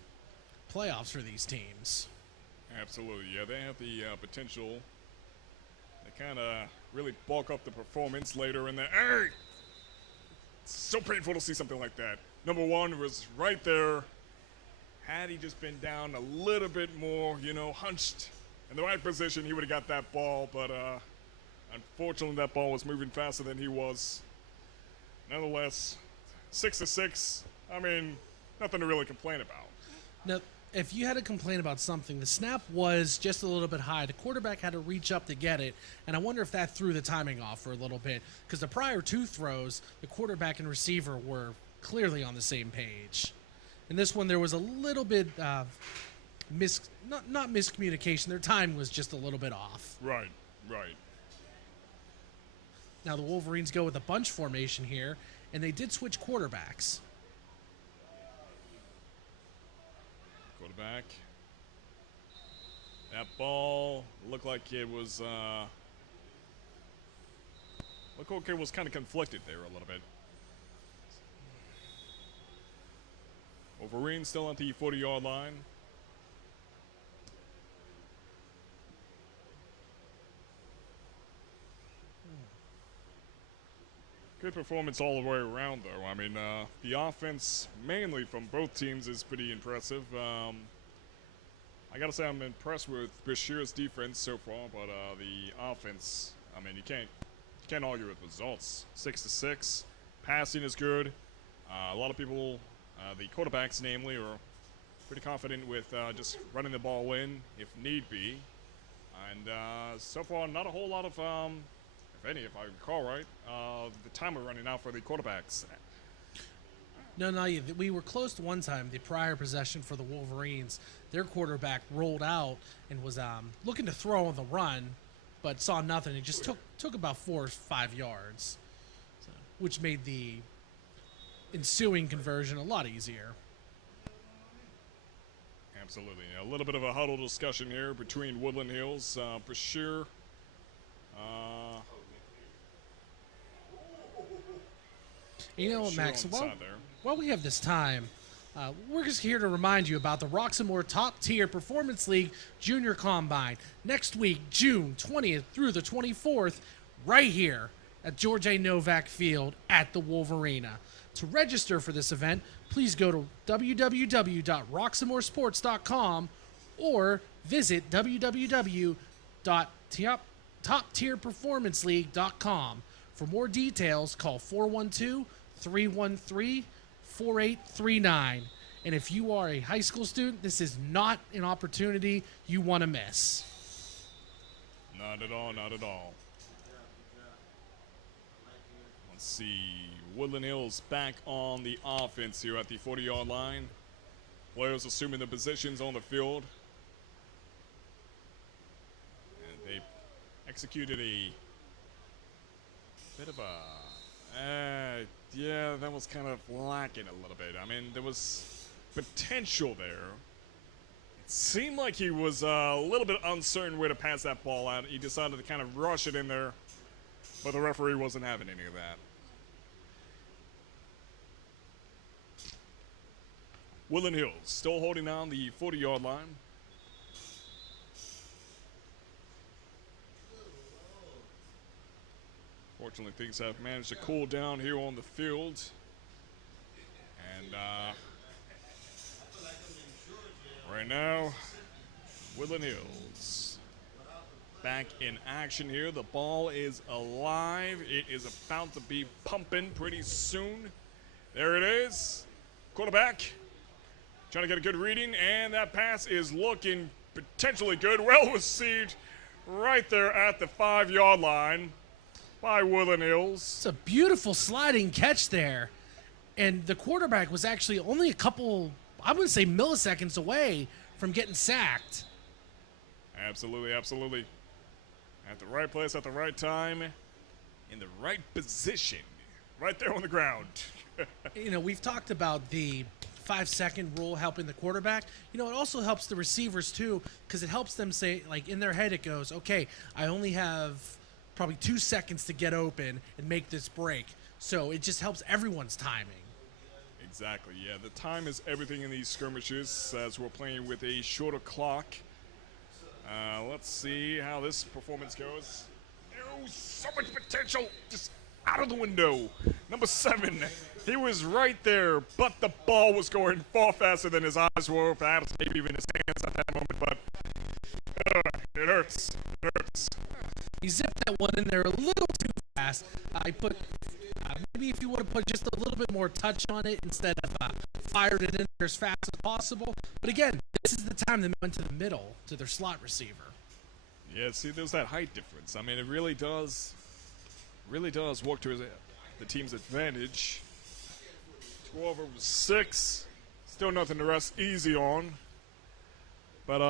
playoffs for these teams. Absolutely, yeah. They have the potential to kind of really bulk up the performance later in the. Hey! It's so painful to see something like that. Number one was right there. Had he just been down a little bit more, you know, hunched in the right position, he would have got that ball. But unfortunately, that ball was moving faster than he was. Nonetheless, 6-6. I mean, nothing to really complain about. Now, if you had to complain about something, the snap was just a little bit high. The quarterback had to reach up to get it, and I wonder if that threw the timing off for a little bit. Because the prior two throws, the quarterback and receiver were clearly on the same page. In this one, there was a little bit not miscommunication. Their time was just a little bit off. Right. Now the Wolverines go with a bunch formation here, and they did switch quarterbacks. Quarterback. That ball looked like it was kind of conflicted there a little bit. Wolverine still at the 40-yard line. Good performance all the way around, though. I mean, the offense, mainly from both teams, is pretty impressive. I gotta say, I'm impressed with Bashir's defense so far, but the offense, I mean, you can't argue with results. 6-6, passing is good. A lot of people, the quarterbacks, namely, are pretty confident with just running the ball in if need be. And so far, not a whole lot of. If any, if I recall right, the timer running out for the quarterbacks. No, we were close to one time. The prior possession for the Wolverines, their quarterback rolled out and was looking to throw on the run, but saw nothing. It just took about 4 or 5 yards, which made the ensuing conversion a lot easier. Absolutely. A little bit of a huddle discussion here between Woodland Hills, Bashir. You know what, Max, while we have this time, we're just here to remind you about the Roxamore Top Tier Performance League Junior Combine next week, June 20th through the 24th, right here at George A. Novak Field at the Wolvarena. To register for this event, please go to www.roxamoresports.com or visit www.toptierperformanceleague.com. For more details, call 412-313-4839. And if you are a high school student, this is not an opportunity you want to miss. Not at all, not at all. Let's see. Woodland Hills back on the offense here at the 40-yard line. Players assuming the positions on the field. And they executed a bit of a... yeah, that was kind of lacking a little bit. I mean, there was potential there. It seemed like he was a little bit uncertain where to pass that ball out. He decided to kind of rush it in there, but the referee wasn't having any of that. Woodland Hills still holding on the 40-yard line. Fortunately, things have managed to cool down here on the field. And right now, Woodland Hills back in action here. The ball is alive. It is about to be pumping pretty soon. There it is. Quarterback trying to get a good reading, and that pass is looking potentially good. Well received right there at the 5-yard line by Woodland Hills. It's a beautiful sliding catch there. And the quarterback was actually only a couple, I would say, milliseconds away from getting sacked. Absolutely, absolutely. At the right place, at the right time, in the right position, right there on the ground. You know, we've talked about the 5-second rule helping the quarterback. You know, it also helps the receivers too, because it helps them say, like, in their head it goes, okay, I only have probably 2 seconds to get open and make this break. So it just helps everyone's timing. Exactly, yeah. The time is everything in these skirmishes as we're playing with a shorter clock. Let's see how this performance goes. There so much potential just out of the window. Number 7, he was right there, but the ball was going far faster than his eyes were, perhaps maybe even his hands at that moment, but it hurts. It hurts. He zipped that one in there a little too fast. I put maybe if you would have put just a little bit more touch on it instead of fired it in there as fast as possible. But again, this is the time they went to the middle to their slot receiver. Yeah, see, there's that height difference. I mean, it really does work to the team's advantage. 12 over 6. Still nothing to rest easy on. But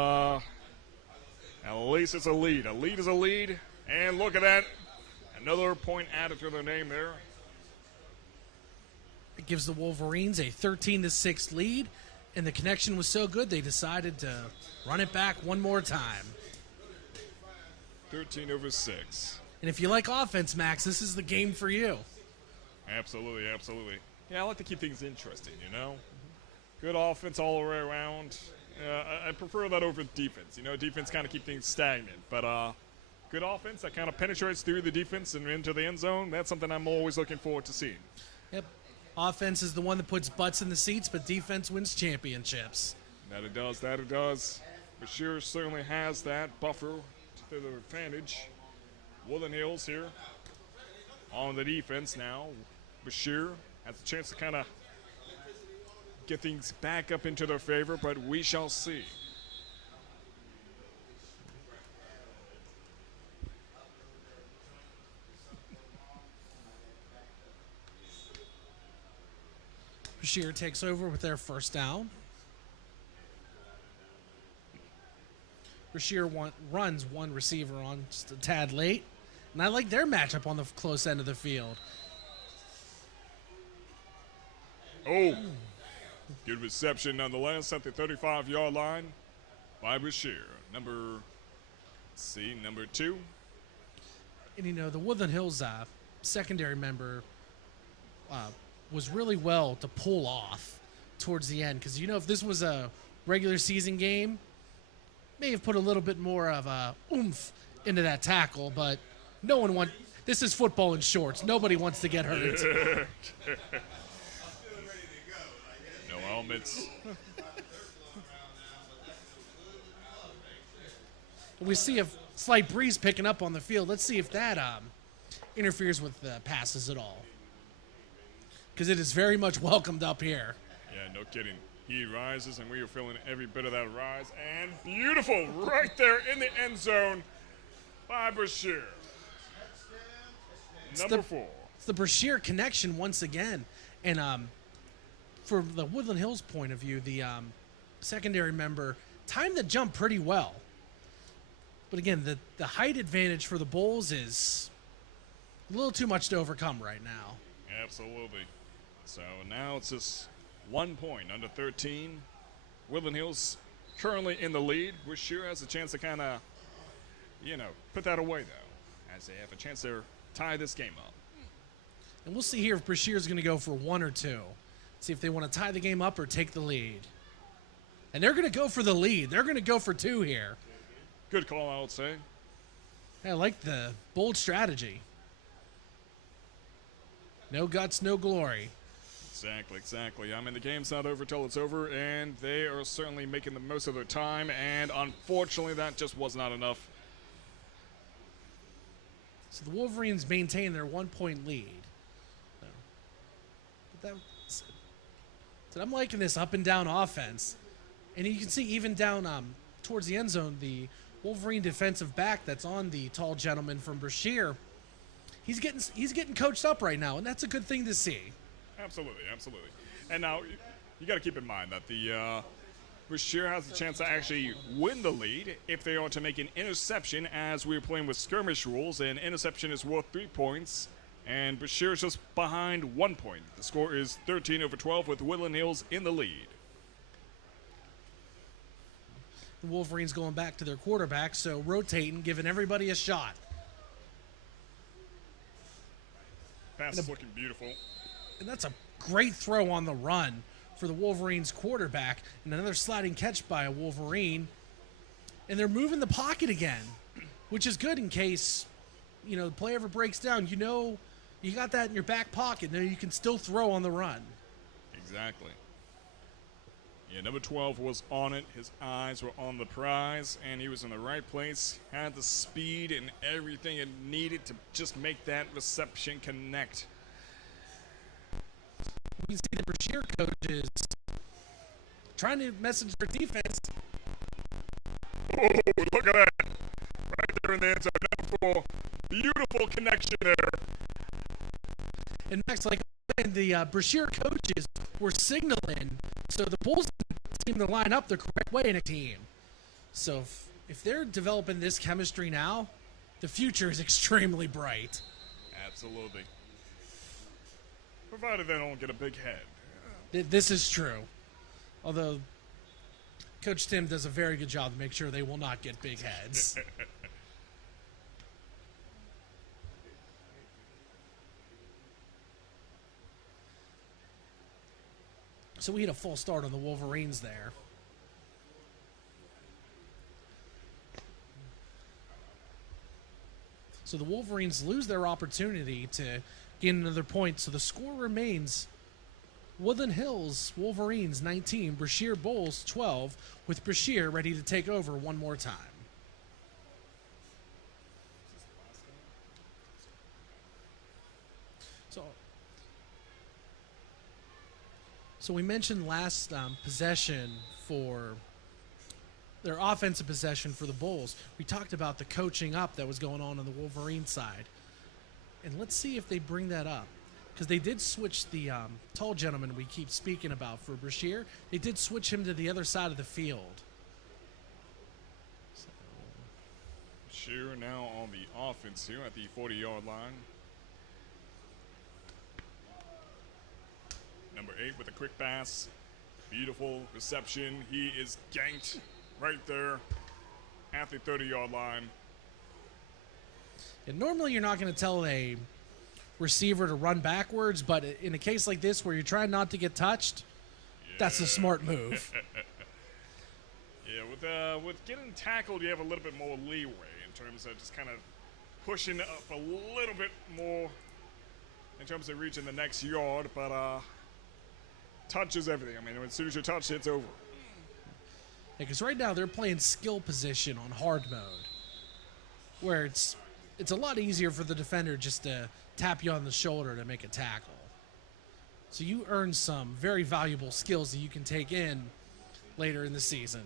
at least it's a lead. A lead is a lead. And look at that. Another point added to their name there. It gives the Wolverines a 13-6 lead. And the connection was so good, they decided to run it back one more time. 13 over 6. And if you like offense, Max, this is the game for you. Absolutely, absolutely. Yeah, I like to keep things interesting, you know? Good offense all the way around. I prefer that over defense. You know, defense kind of keep things stagnant. But good offense that kind of penetrates through the defense and into the end zone, that's something I'm always looking forward to seeing. Yep. Offense is the one that puts butts in the seats, but defense wins championships. That it does, that it does. Bashir certainly has that buffer to their advantage. Woodland Hills here on the defense now. Bashir has a chance to kind of get things back up into their favor, but we shall see. Bashir takes over with their first down. Bashir runs one receiver on just a tad late. And I like their matchup on the close end of the field. Oh, good reception nonetheless at the 35-yard line by Bashir. Number 2. And, you know, the Woodland Hills secondary member was really well to pull off towards the end. Because, you know, if this was a regular season game, may have put a little bit more of a oomph into that tackle, but no one wants. This is football in shorts. Nobody wants to get hurt. No helmets. We see a slight breeze picking up on the field. Let's see if that interferes with the passes at all. Because it is very much welcomed up here. Yeah, no kidding. He rises, and we are feeling every bit of that rise. And beautiful, right there in the end zone by Bashir. Number 4. It's the Bashir connection once again. And for the Woodland Hills point of view, the secondary member timed the jump pretty well. But again, the height advantage for the Bulls is a little too much to overcome right now. Absolutely. So now it's just 1 point under 13. Woodland Hills currently in the lead. Bashir has a chance to kind of, put that away, though, as they have a chance to tie this game up. And we'll see here if Bashir is going to go for 1 or 2. See if they want to tie the game up or take the lead. And they're going to go for the lead. They're going to go for 2 here. Good call, I would say. I like the bold strategy. No guts, no glory. Exactly. I mean, the game's not over till it's over, and they are certainly making the most of their time, and unfortunately, that just was not enough. So the Wolverines maintain their 1-point lead. So I'm liking this up and down offense. And you can see even down towards the end zone, the Wolverine defensive back that's on the tall gentleman from Bashir, he's getting coached up right now, and that's a good thing to see. Absolutely. And now you got to keep in mind that the Bashir has a chance to actually win the lead if they are to make an interception, as we're playing with skirmish rules. An interception is worth 3 points, and Bashir is just behind 1 point. The score is 13 over 12 with Woodland Hills in the lead. The Wolverines going back to their quarterback, so rotating, giving everybody a shot. Pass is looking beautiful. And that's a great throw on the run for the Wolverines quarterback. And another sliding catch by a Wolverine. And they're moving the pocket again, which is good in case the play ever breaks down, you got that in your back pocket. Now you can still throw on the run. Exactly. Yeah, number 12 was on it. His eyes were on the prize, and he was in the right place. Had the speed and everything it needed to just make that reception connect. We see the Brashear coaches trying to message their defense. Oh, look at that. Right there in the end zone. Number 4. Beautiful connection there. And Max, like the Brashear coaches were signaling, so the Bulls seem to line up the correct way in a team. So if they're developing this chemistry now, the future is extremely bright. Absolutely. Provided they don't get a big head. This is true. Although Coach Tim does a very good job to make sure they will not get big heads. So we had a full start on the Wolverines there. So the Wolverines lose their opportunity to gain another point. So the score remains Woodland Hills Wolverines 19, Brashear Bulls 12, with Brashear ready to take over one more time. So we mentioned last possession for their offensive possession for the Bulls. We talked about the coaching up that was going on the Wolverine side. And let's see if they bring that up. Because they did switch the tall gentleman we keep speaking about for Brashear. They did switch him to the other side of the field. Brashear now on the offense here at the 40-yard line. Number 8 with a quick pass. Beautiful reception. He is ganked right there at the 30-yard line. And normally you're not going to tell a receiver to run backwards, but in a case like this where you're trying not to get touched, that's a smart move. Yeah, with getting tackled, you have a little bit more leeway in terms of just kind of pushing up a little bit more in terms of reaching the next yard, but touch is everything. I mean, as soon as you touch, it's over. Because right now they're playing skill position on hard mode, where it's a lot easier for the defender just to tap you on the shoulder to make a tackle. So you earn some very valuable skills that you can take in later in the season.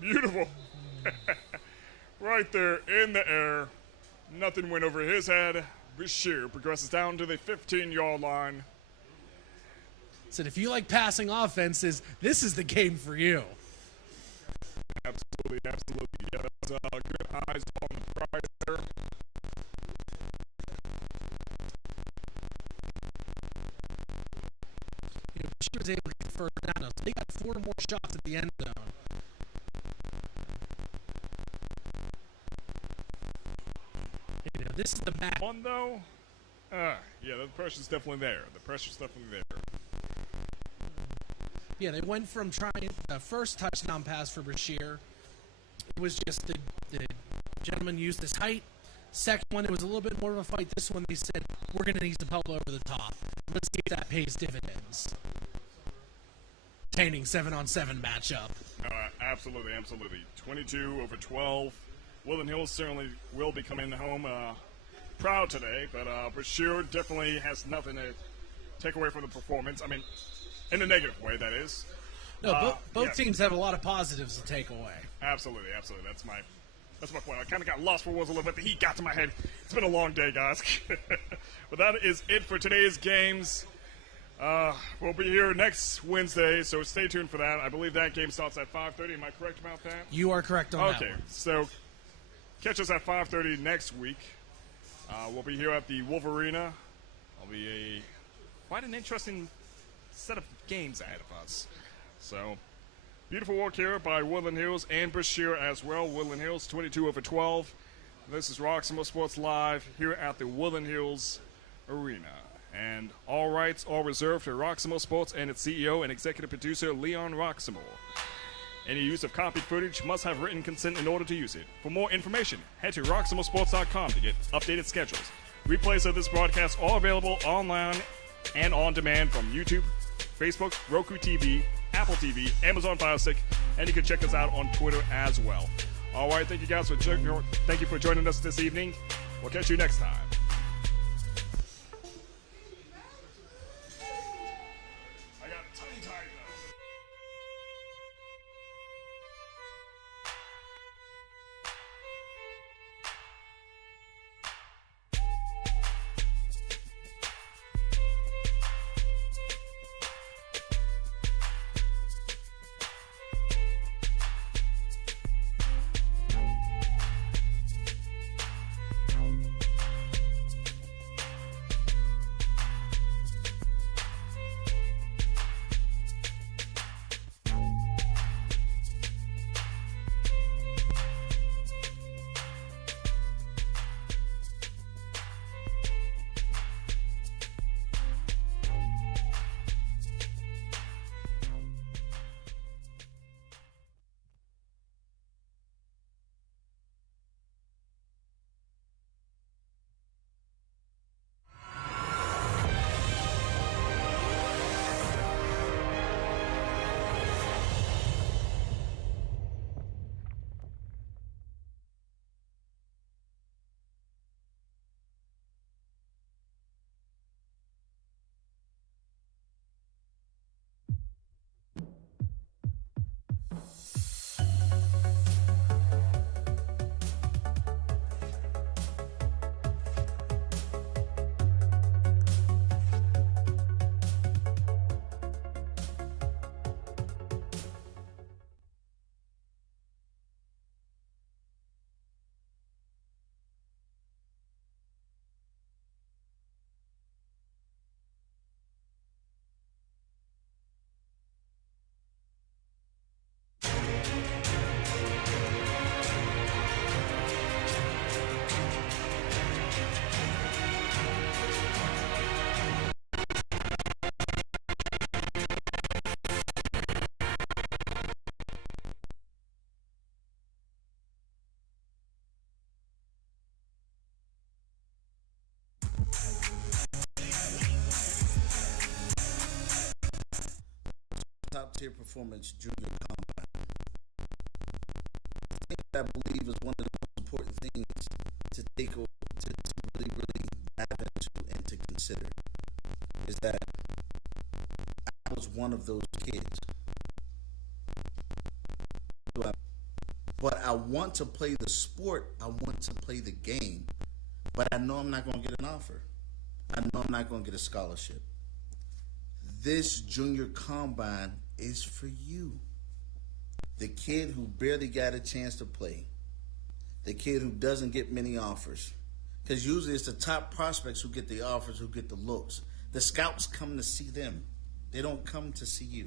Beautiful. Right there in the air. Nothing went over his head. Brashear progresses down to the 15-yard line. Said if you like passing offenses, this is the game for you. Absolutely, absolutely. Yeah, that's good eyes on the prize there. She was able to get first down. So they got 4 more shots at the end zone. This is the match. One though. Yeah, the pressure's definitely there. The pressure's definitely there. Yeah, they went from trying the first touchdown pass for Brashear. It was just the gentleman used his height. Second one, it was a little bit more of a fight. This one, they said, we're going to need some help over the top. Let's see if that pays dividends. Obtaining 7-on-7 matchup. Absolutely, absolutely. 22-12. Woodland Hills certainly will be coming home proud today, but Brashear definitely has nothing to take away from the performance. I mean, in a negative way, that is. No, both teams have a lot of positives to take away. Absolutely, absolutely. That's my point. I kind of got lost for words a little bit. The heat got to my head. It's been a long day, guys. But that is it for today's games. We'll be here next Wednesday, so stay tuned for that. I believe that game starts at 5:30. Am I correct about that? You are correct on that. Okay, so catch us at 5:30 next week. We'll be here at the Wolvarena. It'll be quite an interesting set of games ahead of us. So, beautiful work here by Woodland Hills and Brashear as well. Woodland Hills 22-12. This is Roxamore Sports Live here at the Woodland Hills Arena. And all rights are reserved for Roxamore Sports and its CEO and executive producer, Leon Roxamore. Any use of copied footage must have written consent in order to use it. For more information, head to roxamoresports.com to get updated schedules. Replays of this broadcast are available online and on demand from YouTube, Facebook, Roku TV, Apple TV, Amazon Fire Stick, and you can check us out on Twitter as well. All right, thank you guys for joining us this evening. We'll catch you next time. Top tier performance junior combine. I think that I believe is one of the most important things to take to really, really dive into and to consider is that I was one of those kids. But I want to play the sport, I want to play the game, but I know I'm not going to get an offer. I know I'm not going to get a scholarship. This junior combine is for you. The kid who barely got a chance to play. The kid who doesn't get many offers. Because usually it's the top prospects who get the offers, who get the looks. The scouts come to see them. They don't come to see you.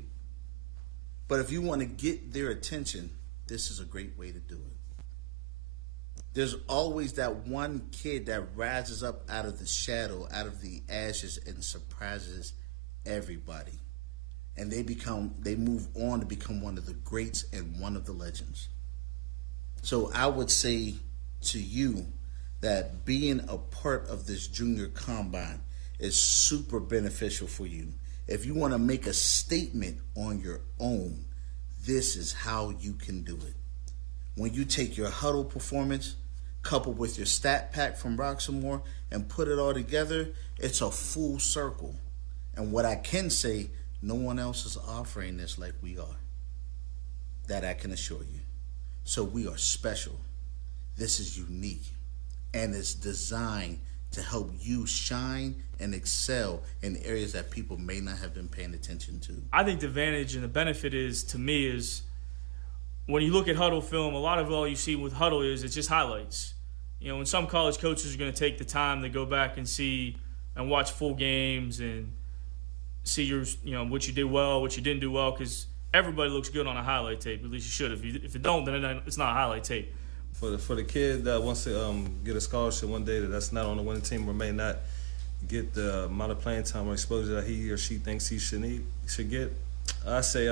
But if you want to get their attention, this is a great way to do it. There's always that one kid that rises up out of the shadow, out of the ashes, and surprises everybody. And they move on to become one of the greats and one of the legends. So I would say to you that being a part of this junior combine is super beneficial for you. If you want to make a statement on your own, this is how you can do it. When you take your huddle performance, coupled with your stat pack from Roxamore, and put it all together, it's a full circle. And what I can say, no one else is offering this like we are. That I can assure you. So we are special. This is unique. And it's designed to help you shine and excel in areas that people may not have been paying attention to. I think the advantage and the benefit is, to me, is when you look at huddle film, a lot of all you see with huddle is it's just highlights. You know, when some college coaches are going to take the time to go back and see and watch full games and see your, you know, what you did well, what you didn't do well, because everybody looks good on a highlight tape. At least you should. If you don't, then it's not a highlight tape. For the kid that wants to get a scholarship one day that's not on the winning team or may not get the amount of playing time or exposure that he or she thinks he should get, I say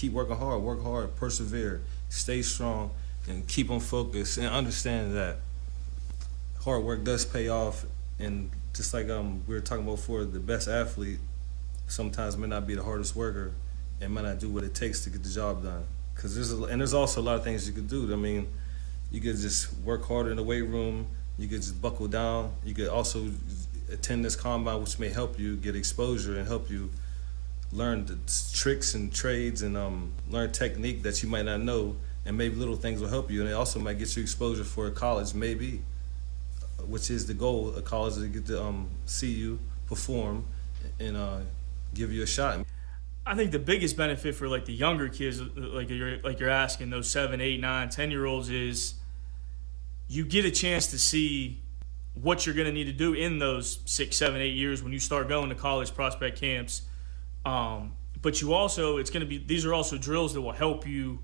keep working hard, persevere, stay strong, and keep on focus, and understand that hard work does pay off. And just like we were talking about before, the best athlete sometimes may not be the hardest worker and might not do what it takes to get the job done. Cause there's also a lot of things you could do. I mean, you could just work harder in the weight room. You could just buckle down. You could also attend this combine, which may help you get exposure and help you learn the tricks and trades and learn technique that you might not know. And maybe little things will help you. And it also might get you exposure for a college, maybe, which is the goal. A college to get to see you perform and give you a shot. I think the biggest benefit for like the younger kids, like you're asking, those 7, 8, 9, 10-year-olds, is you get a chance to see what you're going to need to do in those 6, 7, 8 years when you start going to college prospect camps. But you also, these are also drills that will help you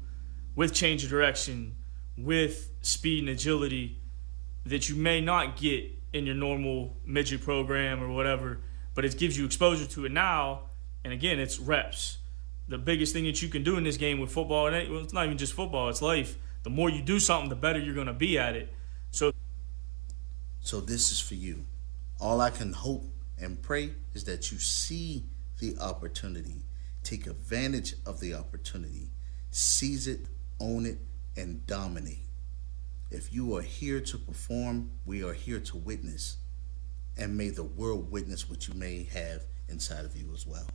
with change of direction, with speed and agility that you may not get in your normal midget program or whatever, but it gives you exposure to it now. And again, it's reps. The biggest thing that you can do in this game with football, and it's not even just football, it's life. The more you do something, the better you're going to be at it. So this is for you. All I can hope and pray is that you see the opportunity, take advantage of the opportunity, seize it, own it, and dominate. If you are here to perform, we are here to witness. And may the world witness what you may have inside of you as well.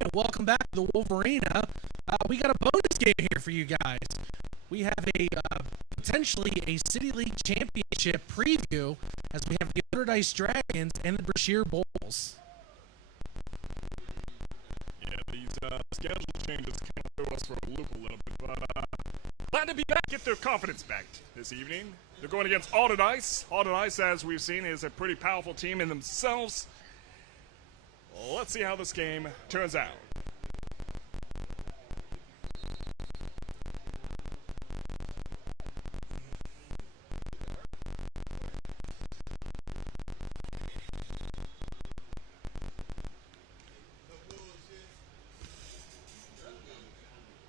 And welcome back to the Wolvarena. We got a bonus game here for you guys. We have a potentially a City League Championship preview as we have the Otterdice Dragons and the Brashear Bulls. Yeah, these schedule changes kind of throw us for a loop a little bit, but glad to be back, get their confidence back this evening. They're going against Otterdice. Otterdice, as we've seen, is a pretty powerful team in themselves. Let's see how this game turns out.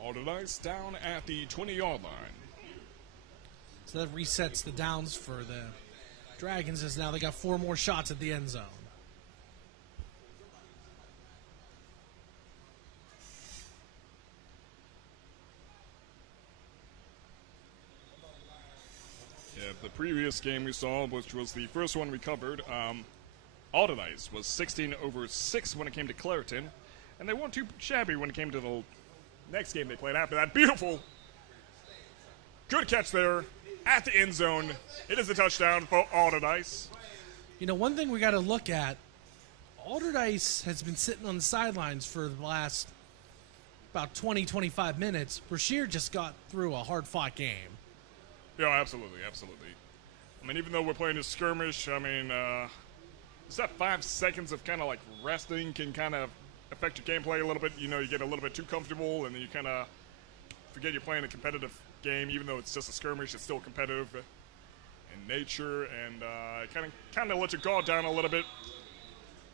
Otterdice down at the 20-yard line. So that resets the downs for the Dragons, as now they got 4 more shots at the end zone. Yeah, the previous game we saw, which was the first one we covered, Otterdice was 16-6 when it came to Clareton, and they weren't too shabby when it came to the next game they played after that. Beautiful. Good catch there at the end zone. It is a touchdown for Otterdice. You know, one thing we got to look at, Otterdice has been sitting on the sidelines for the last about 20, 25 minutes. Brashear just got through a hard-fought game. Yeah, absolutely, absolutely. I mean, even though we're playing a skirmish, I mean, is that 5 seconds of kind of like resting can kind of affect your gameplay a little bit. You know, you get a little bit too comfortable, and then you kind of forget you're playing a competitive game. Even though it's just a skirmish, it's still competitive in nature, and kind of let your guard down a little bit.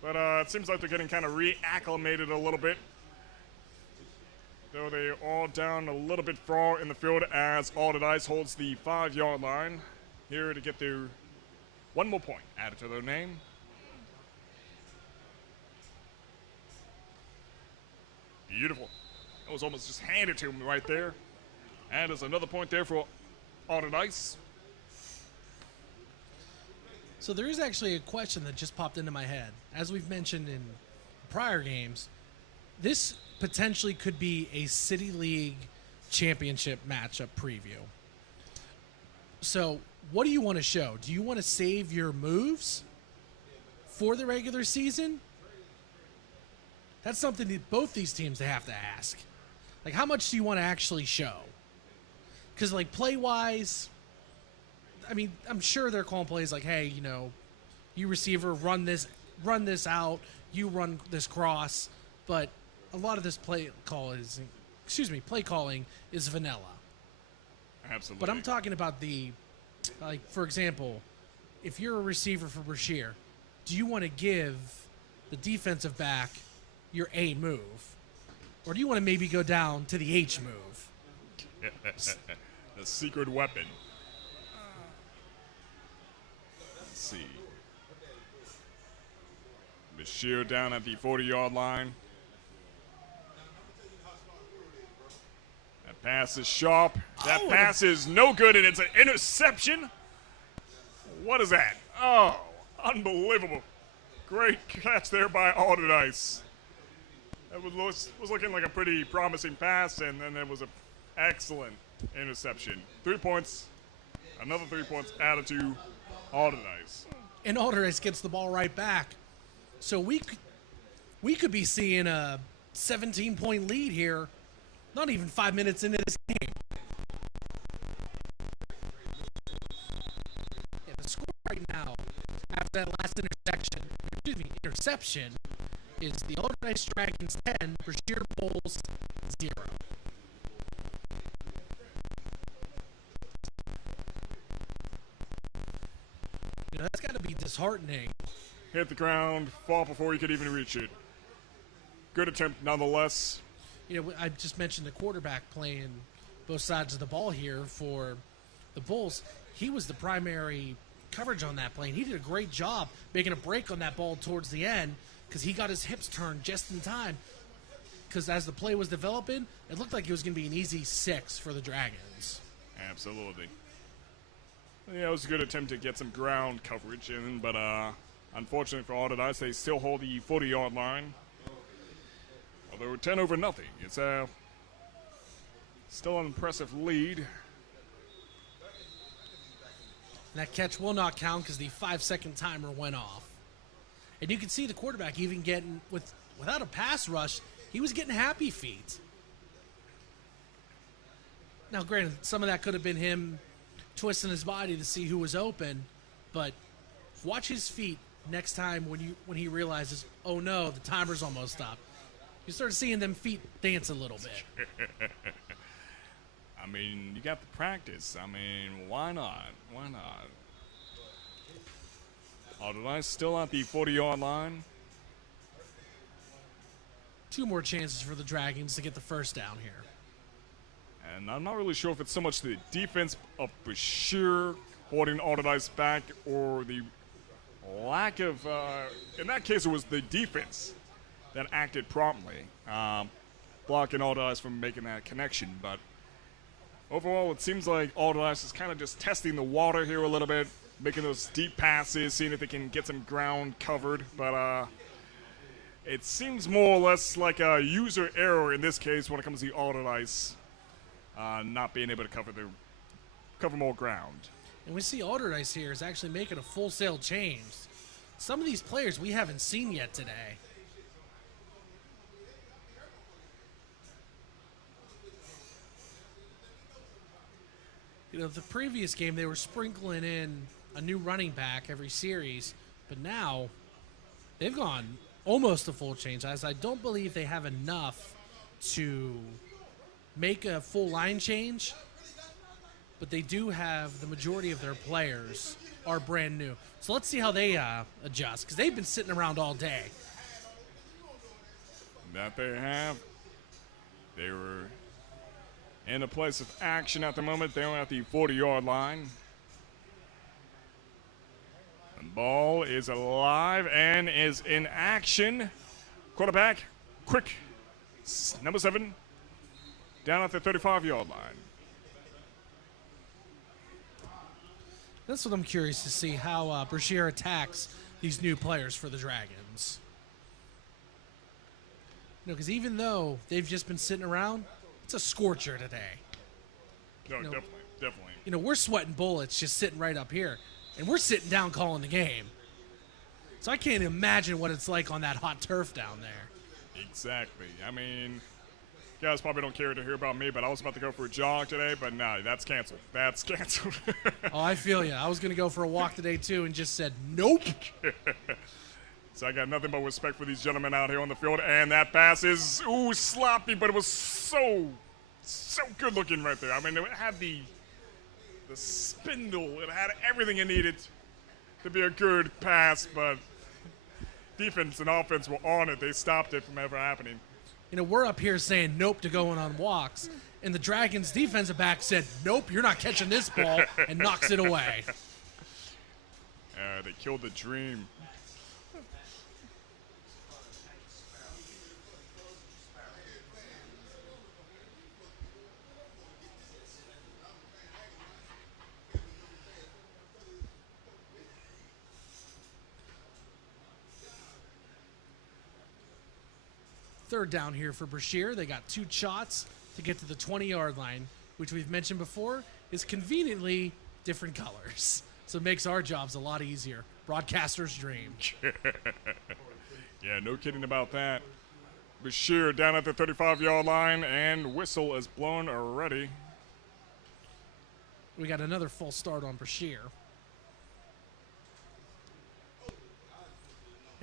But it seems like they're getting kind of reacclimated a little bit. Though they are down a little bit far in the field as Otterdice holds the 5-yard line. Here to get their 1 more point added to their name. Beautiful. That was almost just handed to him right there. And there's another point there for Otterdice. So there is actually a question that just popped into my head. As we've mentioned in prior games, this potentially could be a City League Championship matchup preview. So what do you want to show? Do you want to save your moves for the regular season? That's something that both these teams they have to ask. Like, how much do you want to actually show? Because, like, play-wise, I mean, I'm sure they're calling plays like, hey, you know, you receiver, run this out, you run this cross. But a lot of this play call is play calling is vanilla. Absolutely. But I'm talking about for example, if you're a receiver for Brashear, do you want to give the defensive back your A move? Or do you want to maybe go down to the H move? The secret weapon. Let's see. Bashir down at the 40-yard line. That pass is sharp. That pass is no good, and it's an interception. What is that? Oh, unbelievable. Great catch there by Alderdice. That was looking like a pretty promising pass, and then there was an excellent interception. 3 points. Another 3 points added to Alderdice. And Alderdice gets the ball right back. So we could be seeing a 17-point lead here, not even 5 minutes into this game. Yeah, the score right now, after that last interception, is the Alderdice Dragons 10, Brashear Bulls 0. You know, that's got to be disheartening. Hit the ground, fall before he could even reach it. Good attempt nonetheless. You know, I just mentioned the quarterback playing both sides of the ball here for the Bulls. He was the primary coverage on that play, and he did a great job making a break on that ball towards the end because he got his hips turned just in time. Because as the play was developing, it looked like it was going to be an easy 6 for the Dragons. Absolutely. Yeah, it was a good attempt to get some ground coverage in, but unfortunately for Alderdice, they still hold the 40-yard line. Although 10-0. It's still an impressive lead. And that catch will not count because the 5-second timer went off. And you can see the quarterback even getting, without a pass rush, he was getting happy feet. Now, granted, some of that could have been him twisting his body to see who was open, but watch his feet next time when he realizes, oh no, the timer's almost up. You start seeing them feet dance a little bit. I mean, you got the practice. I mean, why not? Why not? Alderdice still at the 40-yard line. 2 more chances for the Dragons to get the first down here. And I'm not really sure if it's so much the defense of Bashir holding Alderdice back or the lack of, in that case, it was the defense that acted promptly, blocking Alderdice from making that connection. But overall, it seems like Alderdice is kind of just testing the water here a little bit, making those deep passes, seeing if they can get some ground covered. But it seems more or less like a user error in this case when it comes to Alderdice not being able to cover more ground. And we see Alderdice here is actually making a full sail change. Some of these players we haven't seen yet today. You know, the previous game they were sprinkling in a new running back every series, but now they've gone almost a full change, as I don't believe they have enough to make a full line change, but they do have the majority of their players are brand new. So let's see how they adjust, because they've been sitting around all day. That they have. They were in a place of action at the moment. They're at the 40-yard line. The ball is alive and is in action. Quarterback, quick. Number 7, down at the 35-yard line. That's what I'm curious to see, how Brashear attacks these new players for the Dragons. You know, because even though they've just been sitting around, it's a scorcher today. No, You know, definitely. You know, we're sweating bullets just sitting right up here, and we're sitting down calling the game. So I can't imagine what it's like on that hot turf down there. Exactly. I mean, you guys probably don't care to hear about me, but I was about to go for a jog today, but no, that's canceled. That's canceled. Oh, I feel you. I was going to go for a walk today, too, and just said, nope. So I got nothing but respect for these gentlemen out here on the field. And that pass is, ooh, sloppy, but it was so good looking right there. I mean, it had the spindle. It had everything it needed to be a good pass, but defense and offense were on it. They stopped it from ever happening. You know, we're up here saying nope to going on walks, and the Dragons' defensive back said, nope, you're not catching this ball, and knocks it away. They killed the dream. Third down here for Brashear. They got 2 shots to get to the 20-yard line, which we've mentioned before is conveniently different colors. So it makes our jobs a lot easier. Broadcaster's dream. Yeah, no kidding about that. Brashear down at the 35-yard line, and whistle is blown already. We got another full start on Brashear.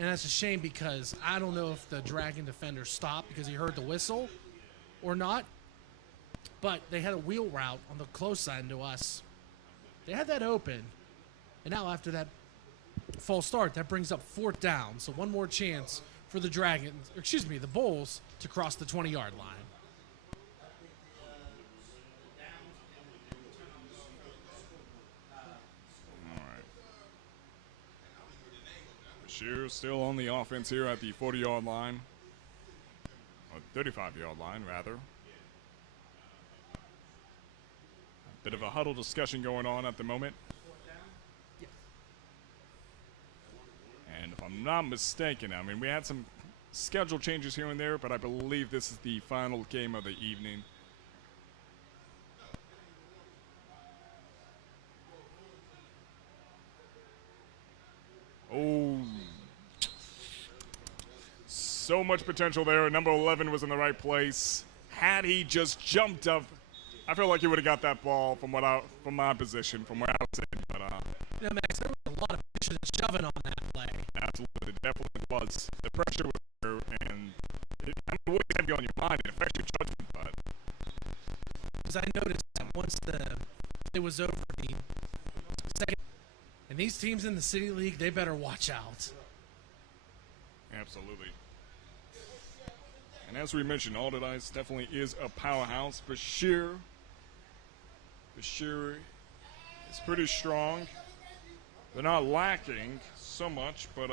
And that's a shame because I don't know if the Dragon defender stopped because he heard the whistle or not. But they had a wheel route on the close side to us. They had that open. And now after that false start, that brings up 4th down. So one more chance for the Dragons, the Bulls, to cross the 20-yard line. Brashear still on the offense here at the 40-yard line. Or 35-yard line, rather. Bit of a huddle discussion going on at the moment. And if I'm not mistaken, I mean, we had some schedule changes here and there, but I believe this is the final game of the evening. Oh, so much potential there. Number 11 was in the right place. Had he just jumped up, I feel like he would have got that ball from my position, from where I was in. But yeah, Max, there was a lot of pushing and shoving on that play. Absolutely, it definitely was. The pressure was there, and it was heavy on your mind. It affects your judgment, but because I noticed that once it was over, the second, and these teams in the City League, they better watch out. Absolutely. And as we mentioned, Alderdice definitely is a powerhouse. Brashear is pretty strong. They're not lacking so much, but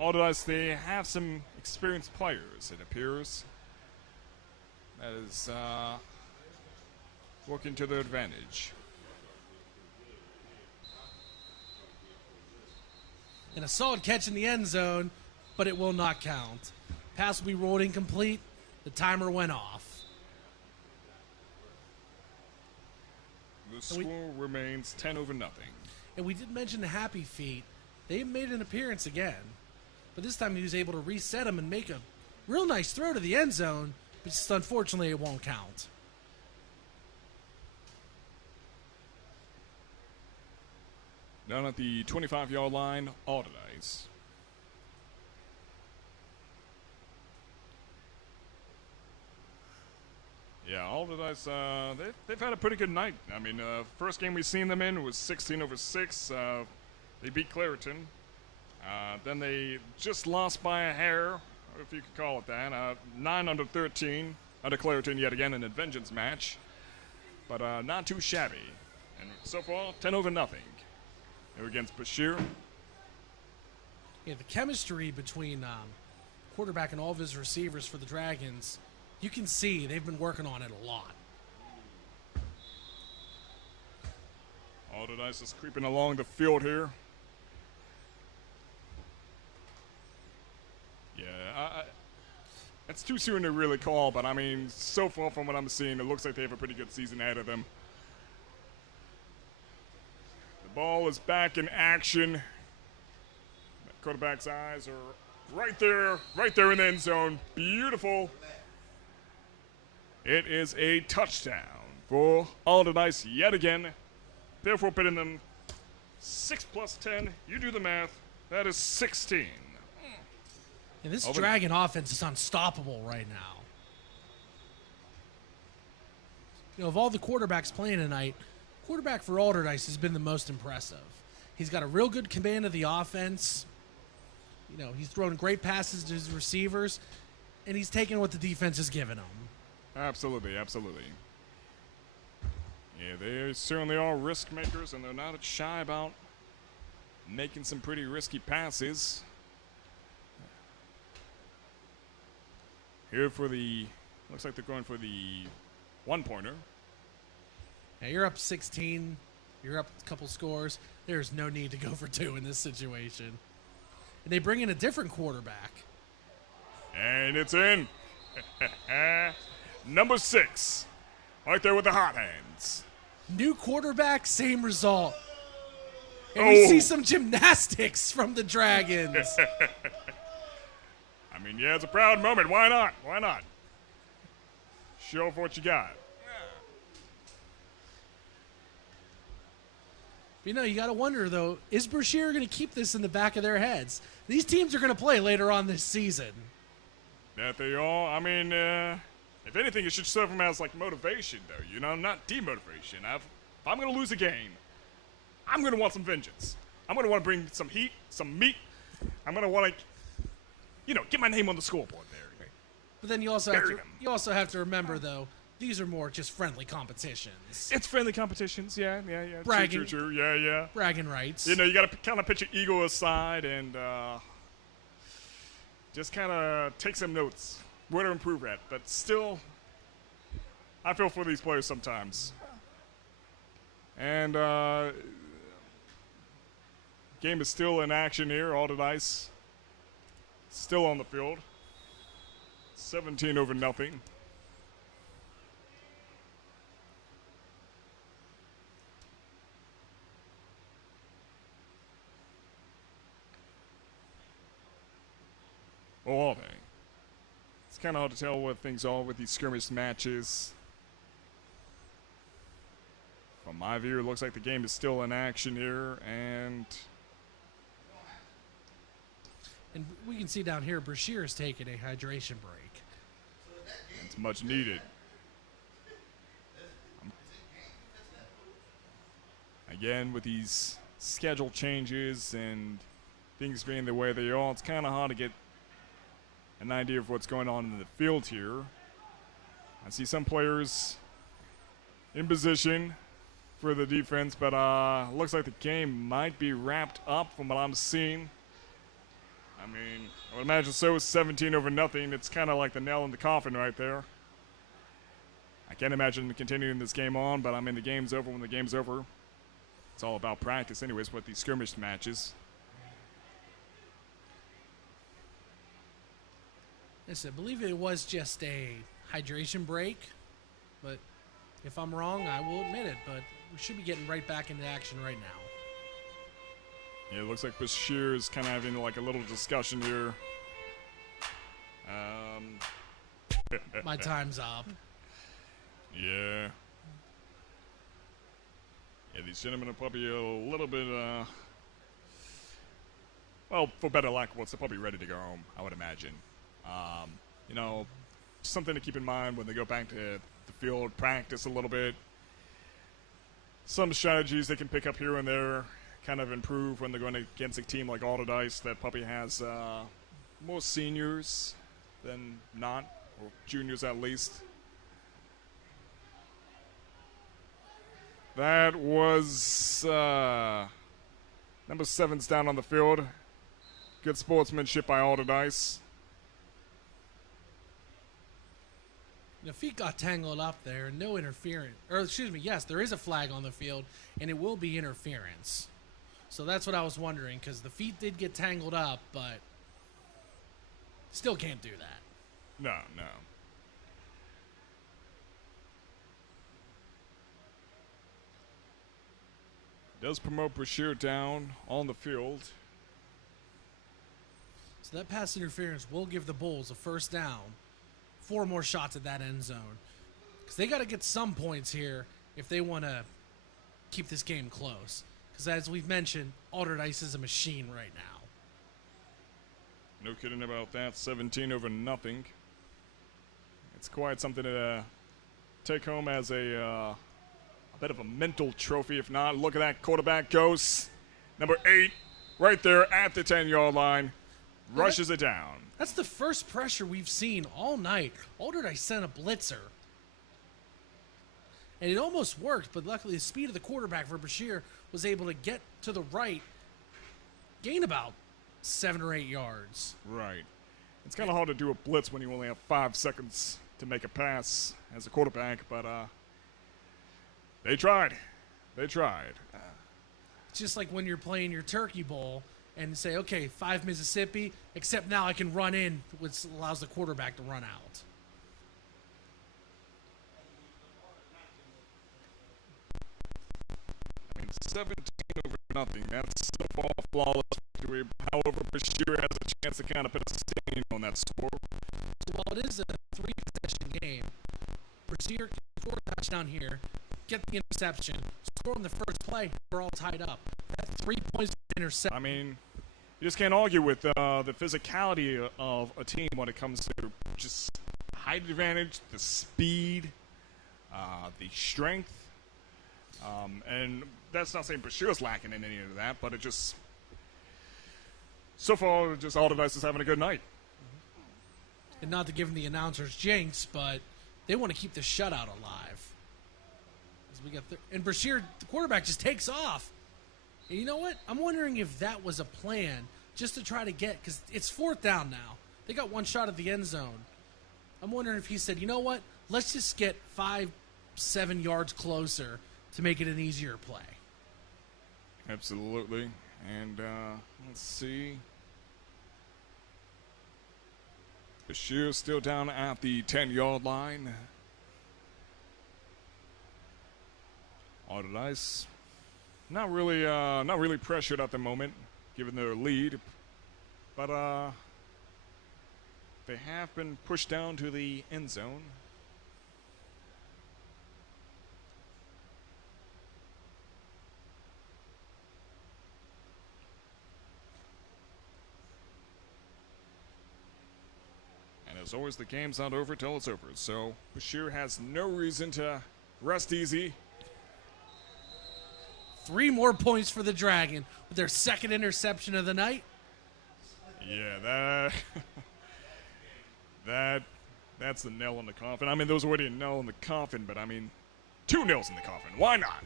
Alderdice, they have some experienced players, it appears. That is working to their advantage. And a solid catch in the end zone, but it will not count. Pass will be rolled incomplete. The timer went off. The score remains 10-0. And we did mention the Happy Feet. They made an appearance again. But this time he was able to reset them and make a real nice throw to the end zone. But just unfortunately it won't count. Down at the 25-yard line, Alderdice. Yeah, Alderdice, they've had a pretty good night. I mean, first game we seen them in was 16-6. They beat Clareton. Then they just lost by a hair, if you could call it that. 9-13 under Clareton yet again in a vengeance match. But not too shabby. And so far, 10-0. They're against Brashear. Yeah, the chemistry between quarterback and all of his receivers for the Dragons, you can see they've been working on it a lot. Alderdice is creeping along the field here. Yeah, it's too soon to really call, but I mean, so far from what I'm seeing, it looks like they have a pretty good season ahead of them. The ball is back in action. The quarterback's eyes are right there in the end zone. Beautiful. It is a touchdown for Alderdice yet again. Therefore, pitting them 6 + 10. You do the math. That is 16. And this Dragon offense is unstoppable right now. You know, of all the quarterbacks playing tonight, quarterback for Alderdice has been the most impressive. He's got a real good command of the offense. You know, he's throwing great passes to his receivers, and he's taking what the defense has given him. Absolutely, absolutely. Yeah, they certainly are risk makers, and they're not shy about making some pretty risky passes. Here for the, looks like they're going for the one-pointer. Now you're up 16. You're up a couple scores. There's no need to go for 2 in this situation. And they bring in a different quarterback. And it's in. Number 6. Right there with the hot hands. New quarterback, same result. And we see some gymnastics from the Dragons. I mean, yeah, it's a proud moment. Why not? Why not? Show off what you got. You know, you got to wonder, though, is Brashear going to keep this in the back of their heads? These teams are going to play later on this season. That they all, I mean, if anything, it should serve them as, like, motivation, though, you know, not demotivation. If I'm going to lose a game, I'm going to want some vengeance. I'm going to want to bring some heat, some meat. I'm going to want to, you know, get my name on the scoreboard there. But then you also have to remember, though, these are more just friendly competitions. It's friendly competitions, yeah. Bragging. True, yeah. Bragging rights. You know, you got to kind of put your ego aside and just kind of take some notes where to improve at. But still, I feel for these players sometimes. And game is still in action here. Alderdice still on the field. 17-0. Or are they? It's kind of hard to tell what things are with these skirmish matches. From my view, it looks like the game is still in action here, and we can see down here, Brashear is taking a hydration break. it's much needed. Again, with these schedule changes and things being the way they are, it's kind of hard to get an idea of what's going on in the field here. I see some players in position for the defense, but looks like the game might be wrapped up from what I'm seeing. I mean, I would imagine so. 17-0. It's kind of like the nail in the coffin right there. I can't imagine continuing this game on, but I mean, the game's over when the game's over. It's all about practice anyways with these skirmish matches. Yes, I believe it was just a hydration break, but if I'm wrong, I will admit it, but we should be getting right back into action right now. Yeah, it looks like Bashir is kind of having like a little discussion here. My time's up. Yeah. Yeah, these gentlemen are probably a little bit, well, for better lack of words, they're probably ready to go home, I would imagine. You know, something to keep in mind when they go back to the field, practice a little bit. Some strategies they can pick up here and there, kind of improve when they're going against a team like Alderdice that probably has more seniors than not, or juniors at least. That was number 7's down on the field. Good sportsmanship by Alderdice. The feet got tangled up there, no interference. Or, excuse me, yes, there is a flag on the field, and it will be interference. So that's what I was wondering, because the feet did get tangled up, but still can't do that. No. Does promote Brashear down on the field. So that pass interference will give the Bulls a first down. 4 more shots at that end zone. Because they got to get some points here if they want to keep this game close. Because as we've mentioned, Alderdice is a machine right now. No kidding about that. 17-0. It's quite something to take home as a bit of a mental trophy. If not, look at that quarterback goes. Number 8, right there at the 10-yard line, rushes it down. That's the first pressure we've seen all night. Alderdice sent a blitzer. And it almost worked, but luckily the speed of the quarterback for Bashir was able to get to the right, gain about 7 or 8 yards. Right. It's kind of hard to do a blitz when you only have 5 seconds to make a pass as a quarterback, but they tried. They tried. It's just like when you're playing your turkey bowl and say, okay, 5 Mississippi, except now I can run in, which allows the quarterback to run out. I mean, 17-0. That's so far flawless victory. However, Bashir has a chance to kind of put a stain on that score. So while it is a 3-possession game, Bashir can score a touchdown here, get the interception, score on the first play, we're all tied up. That's 3 points for interception. I mean, you just can't argue with the physicality of a team when it comes to just height advantage, the speed, the strength. And that's not saying Bashir's lacking in any of that, but it just, so far, just Alderdice is having a good night. And not to give them the announcers jinx, but they want to keep the shutout alive. As we got and Bashir, the quarterback, just takes off. And you know what? I'm wondering if that was a plan just to try to get, because it's 4th down now. They got one shot at the end zone. I'm wondering if he said, you know what? Let's just get 5-7 yards closer to make it an easier play. Absolutely. And let's see. Bashir still down at the 10-yard line. Alderdice not really pressured at the moment, given their lead, but they have been pushed down to the end zone. As always, the game's not over till it's over, so Bashir has no reason to rest easy. 3 more points for the Dragon with their 2nd interception of the night. Yeah, that's the nail in the coffin. I mean, there was already a nail in the coffin, but I mean, 2 nails in the coffin. Why not?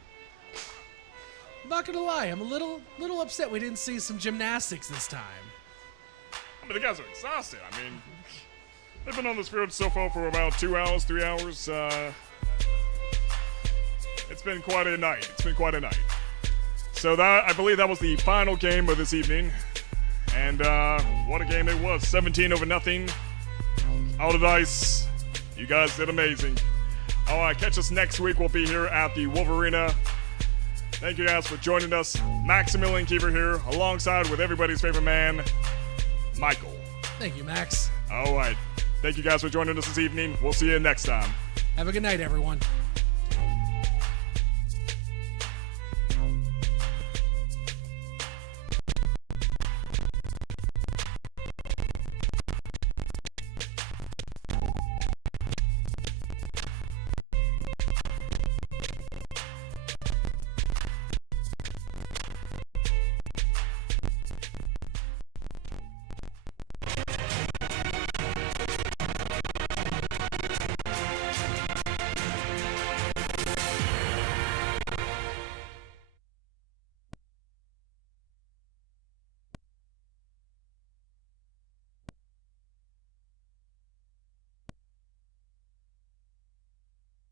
I'm not gonna lie, I'm a little upset we didn't see some gymnastics this time. I mean, the guys are exhausted. I mean, they've been on this field so far for about 2 hours, 3 hours. It's been quite a night. So I believe that was the final game of this evening. And what a game it was. 17-0. Alderdice, you guys did amazing. All right, catch us next week. We'll be here at the Wolvarena. Thank you guys for joining us. Maximilian Kiefer here, alongside with everybody's favorite man, Michael. Thank you, Max. All right. Thank you guys for joining us this evening. We'll see you next time. Have a good night, everyone.